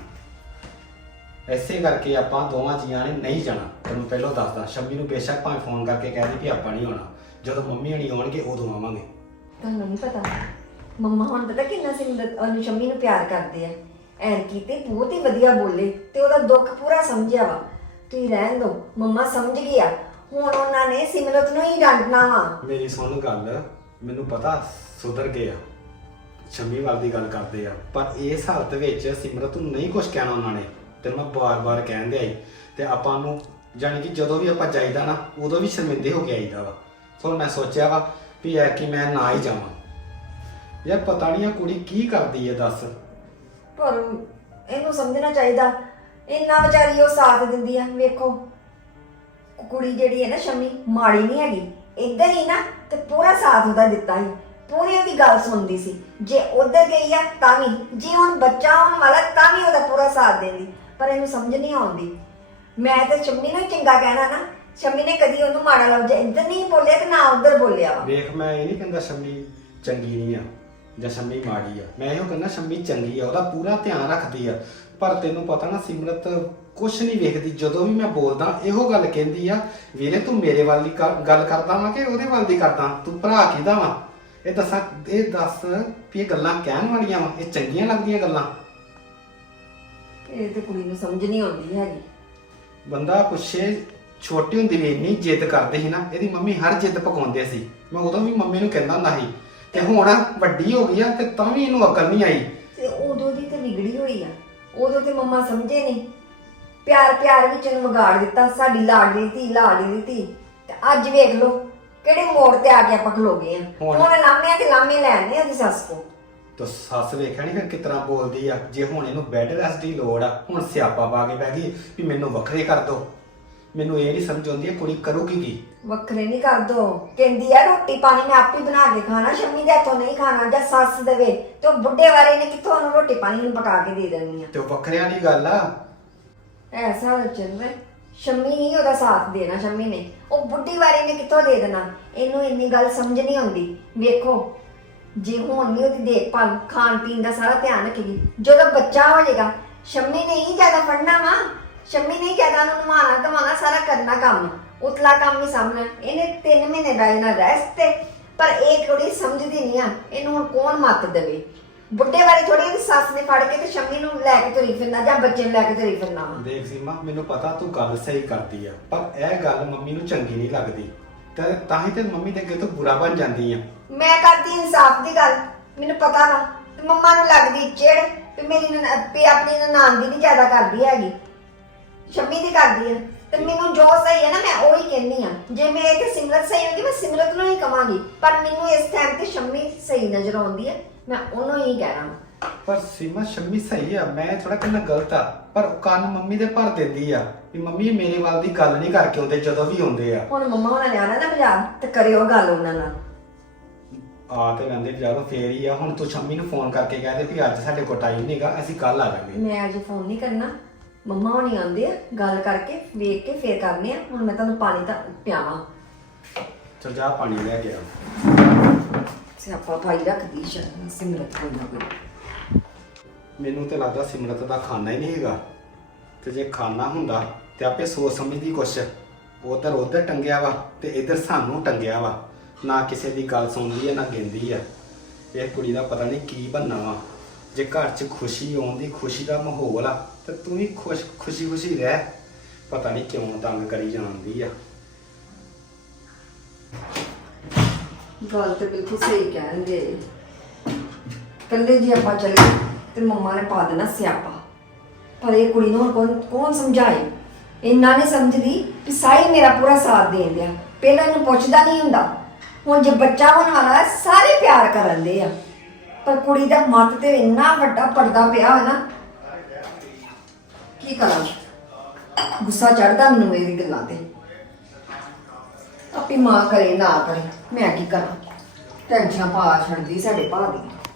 ਐਸੇ ਕਰਕੇ ਆਪਾਂ ਦੋਵਾਂ ਜੀਆਂ ਨੇ ਨਹੀਂ ਜਾਣਾ। ਤੈਨੂੰ ਪਹਿਲਾਂ ਦੱਸਦਾ ਸ਼ੰਮੀ ਨੂੰ ਬੇਸ਼ੱਕ ਭਾਵੇਂ ਫੋਨ ਕਰਕੇ ਕਹਿ ਦੇ ਵੀ ਆਪਾਂ ਨਹੀਂ ਆਉਣਾ। ਜਦੋਂ ਮੰਮੀ ਹਣੀ ਆਉਣਗੇ ਉਦੋਂ ਆਵਾਂਗੇ।
ਤੁਹਾਨੂੰ ਨਹੀਂ ਪਤਾ। ਮੰਮਾ ਹੁਣ ਪਤਾ ਕਿੰਨਾ ਸਿੰਦਰ ਉਹਨੂੰ ਸ਼ੰਮੀ ਨੂੰ ਪਿਆਰ ਕਰਦੇ ਆ। ਐਨ ਕੀਤੇ ਬਹੁਤ ਹੀ ਵਧੀਆ ਬੋਲੇ ਤੇ ਉਹਦਾ ਦੁੱਖ ਪੂਰਾ ਸਮਝਿਆ ਵਾ। ਤੁਸੀਂ ਰਹਿਣ ਦਿਓ ਮੰਮਾ ਸਮਝ ਗਿਆ ਹੁਣ ਉਹਨਾਂ ਨੇ ਸਿਮਰਤ ਨੂੰ ਹੀ ਡਾਂਟਣਾ ਵਾ।
ਮੇਰੀ ਸੁਣ ਗੱਲ ਮੈਨੂੰ ਪਤਾ ਸੁਧਰ ਗਏ ਆ। ਸ਼ੰਮੀ ਵੱਲ ਦੀ ਗੱਲ ਕਰਦੇ ਆ। ਪਰ ਇਸ ਹਾਲਤ ਵਿੱਚ ਸਿਮਰਤ ਨੂੰ ਨਹੀਂ ਕੁਝ ਕਹਿਣਾ ਉਹਨਾਂ ਨੇ। ਤੈਨੂੰ ਮੈਂ ਬਾਰ-ਬਾਰ ਕਹਿੰਦੇ ਆਈ ਤੇ ਆਪਾਂ ਨੂੰ ਜਾਣੀ ਕਿ ਜਦੋਂ ਵੀ ਆਪਾਂ ਜਾਈਦਾ ਨਾ, ਉਦੋਂ ਵੀ ਸ਼ਰਮਿੰਦੇ ਹੋ ਕੇ ਆਈਦਾ ਵਾ। ਸੋ ਮੈਂ ਸੋਚਿਆ ਵਾ ਵੀ ਐ ਕਿ ਮੈਂ ਨਾ ਹੀ ਜਾਵਾਂ। ਯਾਰ ਪਤਾ ਨਹੀਂ ਆ ਕੁੜੀ ਕੀ ਕਰਦੀ ਹੈ ਦੱਸ।
ਪਰ ਇਹਨੂੰ ਸਮਝਣਾ ਚਾਹੀਦਾ। ਇੰਨਾ ਵਿਚਾਰੀ ਉਹ ਸਾਥ ਦਿੰਦੀ ਆ, ਵੇਖੋ। ਕੁੜੀ ਜਿਹੜੀ ਹੈ ਨਾ ਸ਼ਮੀ, ਮਾੜੀ ਨਹੀਂ ਹੈਗੀ। ਇੱਧਰ ਹੀ ਨਾ ਤੇ ਪੂਰਾ ਸਾਥ ਉਹਦਾ ਦਿੱਤਾ ਸੀ। ਪੂਰੀ ਉਹਦੀ ਗੱਲ ਸੁਣਦੀ ਸੀ। ਜੇ ਉਧਰ ਗਈ ਆ ਤਾਂ ਵੀ, ਜੇ ਹੁਣ ਬੱਚਾ ਹੋਣ ਵਾਲਾ ਤਾਂ ਵੀ ਉਹਦਾ ਪੂਰਾ ਸਾਥ ਦੇਂਦੀ। ਪਰ ਇਹਨੂੰ ਸਮਝ ਨਹੀਂ ਆਉਂਦੀ। ਮੈਂ ਤੇ ਸ਼ਮੀ ਨੂੰ ਹੀ ਚੰਗਾ ਕਹਿਣਾ ਨਾ, ਸ਼ਮੀ ਨੇ ਕਦੀ ਉਹਨੂੰ ਮਾੜਾ ਲਫ਼ਜ਼ ਇੱਧਰ ਨਹੀਂ ਬੋਲਿਆ ਤੇ ਨਾ ਉਧਰ ਬੋਲਿਆ ਵਾ।
ਵੇਖ ਮੈਂ ਇਹ ਨਹੀਂ ਕਹਿੰਦਾ ਸ਼ੰਮੀ ਚੰਗੀ ਨਹੀਂ ਆ ਜਾਂ ਸ਼ੰਮੀ ਮਾੜੀ ਆ। ਮੈਂ ਇਹੋ ਕਹਿੰਦਾ ਸ਼ੰਮੀ ਚੰਗੀ ਆ, ਉਹਦਾ ਪੂਰਾ ਧਿਆਨ ਰੱਖਦੀ ਆ। ਪਰ ਤੈਨੂੰ ਪਤਾ ਨਾ, ਸਿਮਰਤ ਕੁਛ ਨਹੀਂ ਵੇਖਦੀ, ਜਦੋਂ ਵੀ ਮੈਂ ਬੋਲਦਾ, ਇਹੋ ਗੱਲ ਕਹਿੰਦੀ ਆ ਵੀਰੇ ਤੂੰ ਮੇਰੇ ਵੱਲ ਦੀ ਕਰ- ਗੱਲ ਕਰਦਾ ਵਾਂ ਕਿ ਉਹਦੇ ਵੱਲ ਦੀ ਕਰਦਾ? ਤੂੰ ਭਰਾ ਕਿਹਦਾ ਵਾਂ? ਇਹ ਦੱਸਾਂ, ਇਹ ਦੱਸ ਵੀ ਇਹ ਗੱਲਾਂ ਕਹਿਣ ਵਾਲੀਆਂ ਵਾਂ, ਇਹ ਚੰਗੀਆਂ ਲੱਗਦੀਆਂ ਗੱਲਾਂ।
ਇਹ ਤੇ ਕੁੜੀ ਨੂੰ ਸਮਝ ਨਹੀਂ ਆਉਂਦੀ ਹੈਗੀ।
ਬੰਦਾ ਪੁੱਛੇ ਛੋਟੀ ਹੁੰਦੀ ਵੀ ਇੰਨੀ ਜਿੱਦ ਕਰਦੇ ਸੀ ਨਾ ਇਹਦੀ ਮੰਮੀ ਹਰ ਜਿੱਦ ਪਕਾਉਂਦੇ ਸੀ। ਮੈਂ ਉਦੋਂ ਵੀ ਮੰਮੀ ਨੂੰ ਕਹਿੰਦਾ ਹੁੰਦਾ ਸੀ ਤੇ ਹੁਣ ਵੱਡੀ ਹੋ ਗਈ ਆ ਤੇ ਤਾਂ ਵੀ ਇਹਨੂੰ ਅਕਲ ਨਹੀਂ ਆਈ।
ਤੇ ਉਦੋਂ ਦੀ ਤੇ ਵਿਗੜੀ ਹੋਈ ਆ। ਉਦੋਂ ਤੇ ਮੰਮਾ ਸਮਝੇ ਨਹੀਂ। ਪਿਆਰ ਪਿਆਰ ਵਿੱਚ ਇਹਨੂੰ ਵਿਗਾੜ ਦਿੱਤਾ ਸਾਡੀ ਲਾਡਲੀ ਧੀ ਲਾਡਲੀ ਧੀ। ਤੇ ਅੱਜ ਵੇਖ ਲਓ ਕਿਹੜੇ ਮੋੜ ਤੇ ਆ ਕੇ ਆਪਾਂ ਖਲੋ ਗਏ ਆ।
ਹੁਣ-
ਹੁਣ ਲਾਮਿਆਂ ਤੇ ਲਾਮੇ ਲੈਣੇ ਆ ਦੀ ਸੱਸ ਕੋ।
ਤੋ ਸੱਸ ਵੇਖਿਆ ਨਹੀਂ ਫਿਰ ਕਿਤਨਾ ਬੋਲਦੀ ਆ? ਜੇ ਹੁਣ ਇਹਨੂੰ ਬੈੱਡ ਰੈਸਟ ਦੀ ਲੋੜ ਆ ਹੁਣ ਸਿਆਪਾ ਪਾ ਕੇ ਬਹਿ ਗਈ ਵੀ ਮੈਨੂੰ ਵੱਖਰੇ ਕਰ ਦੋ। ਮੈਨੂੰ ਇਹ ਨਹੀਂ ਸਮਝ ਆਉਂਦੀ ਇਹ ਕੁੜੀ ਕਰੂਗੀ ਕੀ
ਵੱਖਰੇ ਨਹੀਂ ਕਰ ਦੋ। ਕਹਿੰਦੀ ਆ ਰੋਟੀ ਪਾਣੀ ਮੈਂ ਆਪੇ ਬਣਾ ਕੇ ਖਾਣਾ ਸ਼ੰਮੀ ਦੇ ਹੱਥੋਂ ਨਹੀਂ ਖਾਣਾ ਜਾਂ ਸੱਸ ਦੇਵੇ ਤੇ ਉਹ ਬੁੱਢੇ ਵਾਲੇ ਨੇ ਕਿੱਥੋਂ ਉਹਨੂੰ ਰੋਟੀ ਪਾਣੀ ਨੂੰ ਪਕਾ ਕੇ ਦੇ ਦੇਣੀ ਆ?
ਤੇ ਉਹ ਵੱਖਰਿਆਂ ਦੀ ਗੱਲ ਆ।
ਐਸਾ ਚੱਲ ਰਿਹਾ ਸ਼ੰਮੀ ਨਹੀਂ ਉਹਦਾ ਸਾਥ ਦੇਣਾ ਸ਼ੰਮੀ ਨੇ। ਉਹ ਬੁੱਢੀ ਵਾਲੀ ਨੇ ਕਿੱਥੋਂ ਦੇ ਦੇਣਾ? ਇਹਨੂੰ ਇੰਨੀ ਗੱਲ ਸਮਝ ਨਹੀਂ ਆਉਂਦੀ। ਵੇਖੋ ਜੇ ਹੁਣ ਨਹੀਂ ਉਹਦੀ ਦੇਖਭਾਲ ਖਾਣ ਪੀਣ ਦਾ ਸਾਰਾ ਧਿਆਨ ਰੱਖੇਗੀ। ਜਦੋਂ ਬੱਚਾ ਹੋ ਜਾਏਗਾ, ਸ਼ੰਮੀ ਨੇ ਹੀ ਜ਼ਿਆਦਾ ਪੜਨਾ ਵਾ। ਸ਼ੰਮੀ ਨੇ ਹੀ ਜ਼ਿਆਦਾ ਉਹਨੂੰ ਨਵਾਣਾ ਧਵਾਣਾ ਸਾਰਾ ਕਰਨਾ ਕੰਮ। ਉਤਲਾ ਕੰਮ ਹੀ ਸਾਹਮਣੇ ਇਹਨੇ 3 ਮਹੀਨੇ ਦਾ ਇਹਨਾਂ ਰੈਸਟ ਤੇ, ਪਰ ਇਹ ਕੁੜੀ ਸਮਝਦੀ ਨਹੀਂ ਆ, ਇਹਨੂੰ ਹੁਣ ਕੌਣ ਮੱਤ ਦੇਵੇ? ਬੁੱਢੇ ਵਾਲੀ ਥੋੜੀ ਇਹਦੀ ਸੱਸ ਨੇ ਫੜ ਕੇ ਤੇ ਸ਼ੰਮੀ ਨੂੰ ਲੈ ਕੇ ਤੁਰੀ ਫਿਰਨਾ, ਜਾਂ ਬੱਚੇ ਨੂੰ ਲੈ ਕੇ ਤੁਰੀ ਫਿਰਨਾ ਵਾ।
ਦੇਖ ਸੀਮਾ, ਮੈਨੂੰ ਪਤਾ ਤੂੰ ਗੱਲ ਸਹੀ ਕਰਦੀ ਆ, ਪਰ ਇਹ ਗੱਲ ਮੰਮੀ ਨੂੰ ਚੰਗੀ ਨਹੀਂ ਲੱਗਦੀ। ਤੇ ਤਾਂ ਹੀ ਤੇ ਮੰਮੀ ਦੇ ਅੱਗੇ ਤੋਂ ਬੁਰਾ ਬਣ ਜਾਂਦੀ ਆ।
ਮੈਂ ਕਰਦੀ ਇਨਸਾਫ ਦੀ ਗੱਲ ਮੈਨੂੰ ਪਤਾ ਵਾ ਤੇ ਮੰਮਾ ਨੂੰ ਲੱਗਦੀ ਚਿੜ ਤੇ ਮੇਰੀ ਨਨ- ਵੀ ਆਪਣੀ ਨਨਾਣ ਦੀ ਵੀ ਜ਼ਿਆਦਾ ਕਰਦੀ ਹੈਗੀ। ਸ਼ੰਮੀ ਦੀ ਕਰਦੀ ਹੈ ਤੇ ਮੈਨੂੰ ਜੋ ਸਹੀ ਹੈ ਨਾ ਮੈਂ ਉਹੀ ਕਹਿੰਦੀ ਆ। ਜੇ ਮੈਂ ਇਹ ਤੇ ਸਿਮਰਤ ਸਹੀ ਹੋਗੀ ਮੈਂ ਸਿਮਰਤ ਨੂੰ ਹੀ ਕਵਾਂਗੀ ਪਰ ਮੈਨੂੰ ਇਸ ਟਾਈਮ ਤੇ ਸ਼ੰਮੀ ਸਹੀ ਨਜ਼ਰ ਆਉਂਦੀ ਹੈ ਮੈਂ ਉਹਨੂੰ ਹੀ ਕਹਿਣਾ
ਪਰ ਸੀਮਾ ਸ਼ੰਮੀ ਸਹੀ ਆ ਮੈਂ ਥੋੜਾ ਕਿੰਨਾ ਗਲਤ ਆ ਪਰ ਉਹ ਕੰਨ ਮੰਮੀ ਦੇ ਭਰ ਦਿੰਦੀ ਆ। ਵੀ ਮੰਮੀ ਮੇਰੇ ਵੱਲ ਦੀ ਗੱਲ ਨਹੀਂ ਕਰਕੇ ਆਉਂਦੇ ਜਦੋਂ ਵੀ ਆਉਂਦੇ ਆ।
ਹੁਣ ਮੰਮਾ ਉਹਨਾਂ ਨੇ ਆਣਾ ਨਾ ਬਾਜ਼ਾਰ ਤੇ ਕਰਿਓ ਗੱਲ ਉਹਨਾਂ ਨਾਲ।
ਆ ਤੇ ਕਹਿੰਦੇ ਜਦੋਂ ਫੇਰ ਹੀ ਆ ਹੁਣ ਤੂੰ ਸ਼ੰਮੀ ਨੂੰ ਫੋਨ ਕਰਕੇ ਕਹਿ ਦੇ ਵੀ ਅੱਜ ਸਾਡੇ ਕੋਲ ਟਾਈਮ ਨਹੀਂਗਾ ਅਸੀਂ ਕੱਲ ਆ ਜਾਵਾਂਗੇ
ਮੈਂ ਅੱਜ ਫੋਨ ਨਹੀਂ ਕਰਨਾ। ਮੰਮਾ ਹੋਣੀ ਆਉਂਦੇ ਆ ਗੱਲ ਕਰਕੇ ਵੇਖ ਕੇ ਫੇਰ ਕਰਨੇ ਆ ਹੁਣ ਮੈਂ ਤੁਹਾਨੂੰ ਪਾਣੀ ਤਾਂ ਪਿਆਵਾਂ।
ਚਲ ਜਾ ਪਾਣੀ ਲੈ ਕੇ ਆ।
ਸਿਆਪਾ ਪਾਈ ਰੱਖਦੀ ਸ਼ਰਨ ਸਿਮਰਤ ਕੋਈ ਨਾ ਕੋਈ।
ਮੈਨੂੰ ਤੇ ਲੱਗਦਾ ਸਿਮਰਤ ਦਾ ਖਾਣਾ ਹੀ ਨਹੀਂ ਹੈਗਾ। ਤੇ ਜੇ ਖਾਣਾ ਹੁੰਦਾ ਤੇ ਆਪੇ ਸੋਚ ਸਮਝਦੀ ਕੁਛ। ਉਧਰ ਉਧਰ ਟੰਗਿਆ ਵਾ ਤੇ ਇੱਧਰ ਸਾਨੂੰ ਟੰਗਿਆ ਵਾ। ਨਾ ਕਿਸੇ ਦੀ ਗੱਲ ਸੁਣਦੀ ਹੈ ਨਾ ਗਿੰਦੀ ਆ। ਇਹ ਕੁੜੀ ਦਾ ਪਤਾ ਨਹੀਂ ਕੀ ਬੰਨਾ ਵਾ। ਜੇ ਘਰ 'ਚ ਖੁਸ਼ੀ ਆਉਂਦੀ ਖੁਸ਼ੀ ਦਾ ਮਾਹੌਲ ਆ, ਤੇ ਤੂੰ ਵੀ ਖੁਸ਼ ਖੁਸ਼ੀ ਖੁਸ਼ੀ ਰਹਿ। ਪਤਾ ਨਹੀਂ ਕਿਉਂ ਤੰਗ ਕਰੀ ਜਾਂਦੀ ਆ।
ਗੱਲ ਤੇ ਬਿਲਕੁਲ ਸਹੀ ਕਹਿਣਗੇ। ਕੱਲੇ ਜੀ ਆਪਾਂ ਚਲੇ ਤੇ ਮੰਮਾ ਨੇ ਪਾ ਦੇਣਾ ਸਿਆਪਾ। ਪਰ ਇਹ ਕੁੜੀ ਨੂੰ ਹੁਣ ਕੌਣ ਕੌਣ ਸਮਝਾਏ? ਇੰਨਾ ਨਹੀਂ ਸਮਝਦੀ ਕਿ ਸਾਈ ਮੇਰਾ ਪੂਰਾ ਸਾਥ ਦੇਣ ਦਿਆ ਪਹਿਲਾਂ ਇਹਨੂੰ ਪੁੱਛਦਾ ਨਹੀਂ ਹੁੰਦਾ। ਹੁਣ ਜੇ ਬੱਚਾ ਹੋਣ ਵਾਲਾ ਹੈ, ਸਾਰੇ ਪਿਆਰ ਕਰਨ ਦੇ ਆ। ਪਰ ਕੁੜੀ ਦਾ ਮੱਤ ਤੇ ਇੰਨਾ ਵੱਡਾ ਪਰਦਾ ਪਿਆ ਹੋਇਆ ਨਾ। ਕੀ ਕਰਾਂ? ਗੁੱਸਾ ਚੜਦਾ ਮੈਨੂੰ ਮੇਰੀ ਗੱਲਾਂ ਤੇ। ਆਪੀ ਮਾਂ ਕਰੇ ਨਾ ਕਰੇ ਮੈਂ ਕੀ ਕਰਾਂ? ਟੈਨਸ਼ਨ ਪਾ ਛੱਡਦੀ ਸਾਡੇ ਭਾਅ ਦੀ।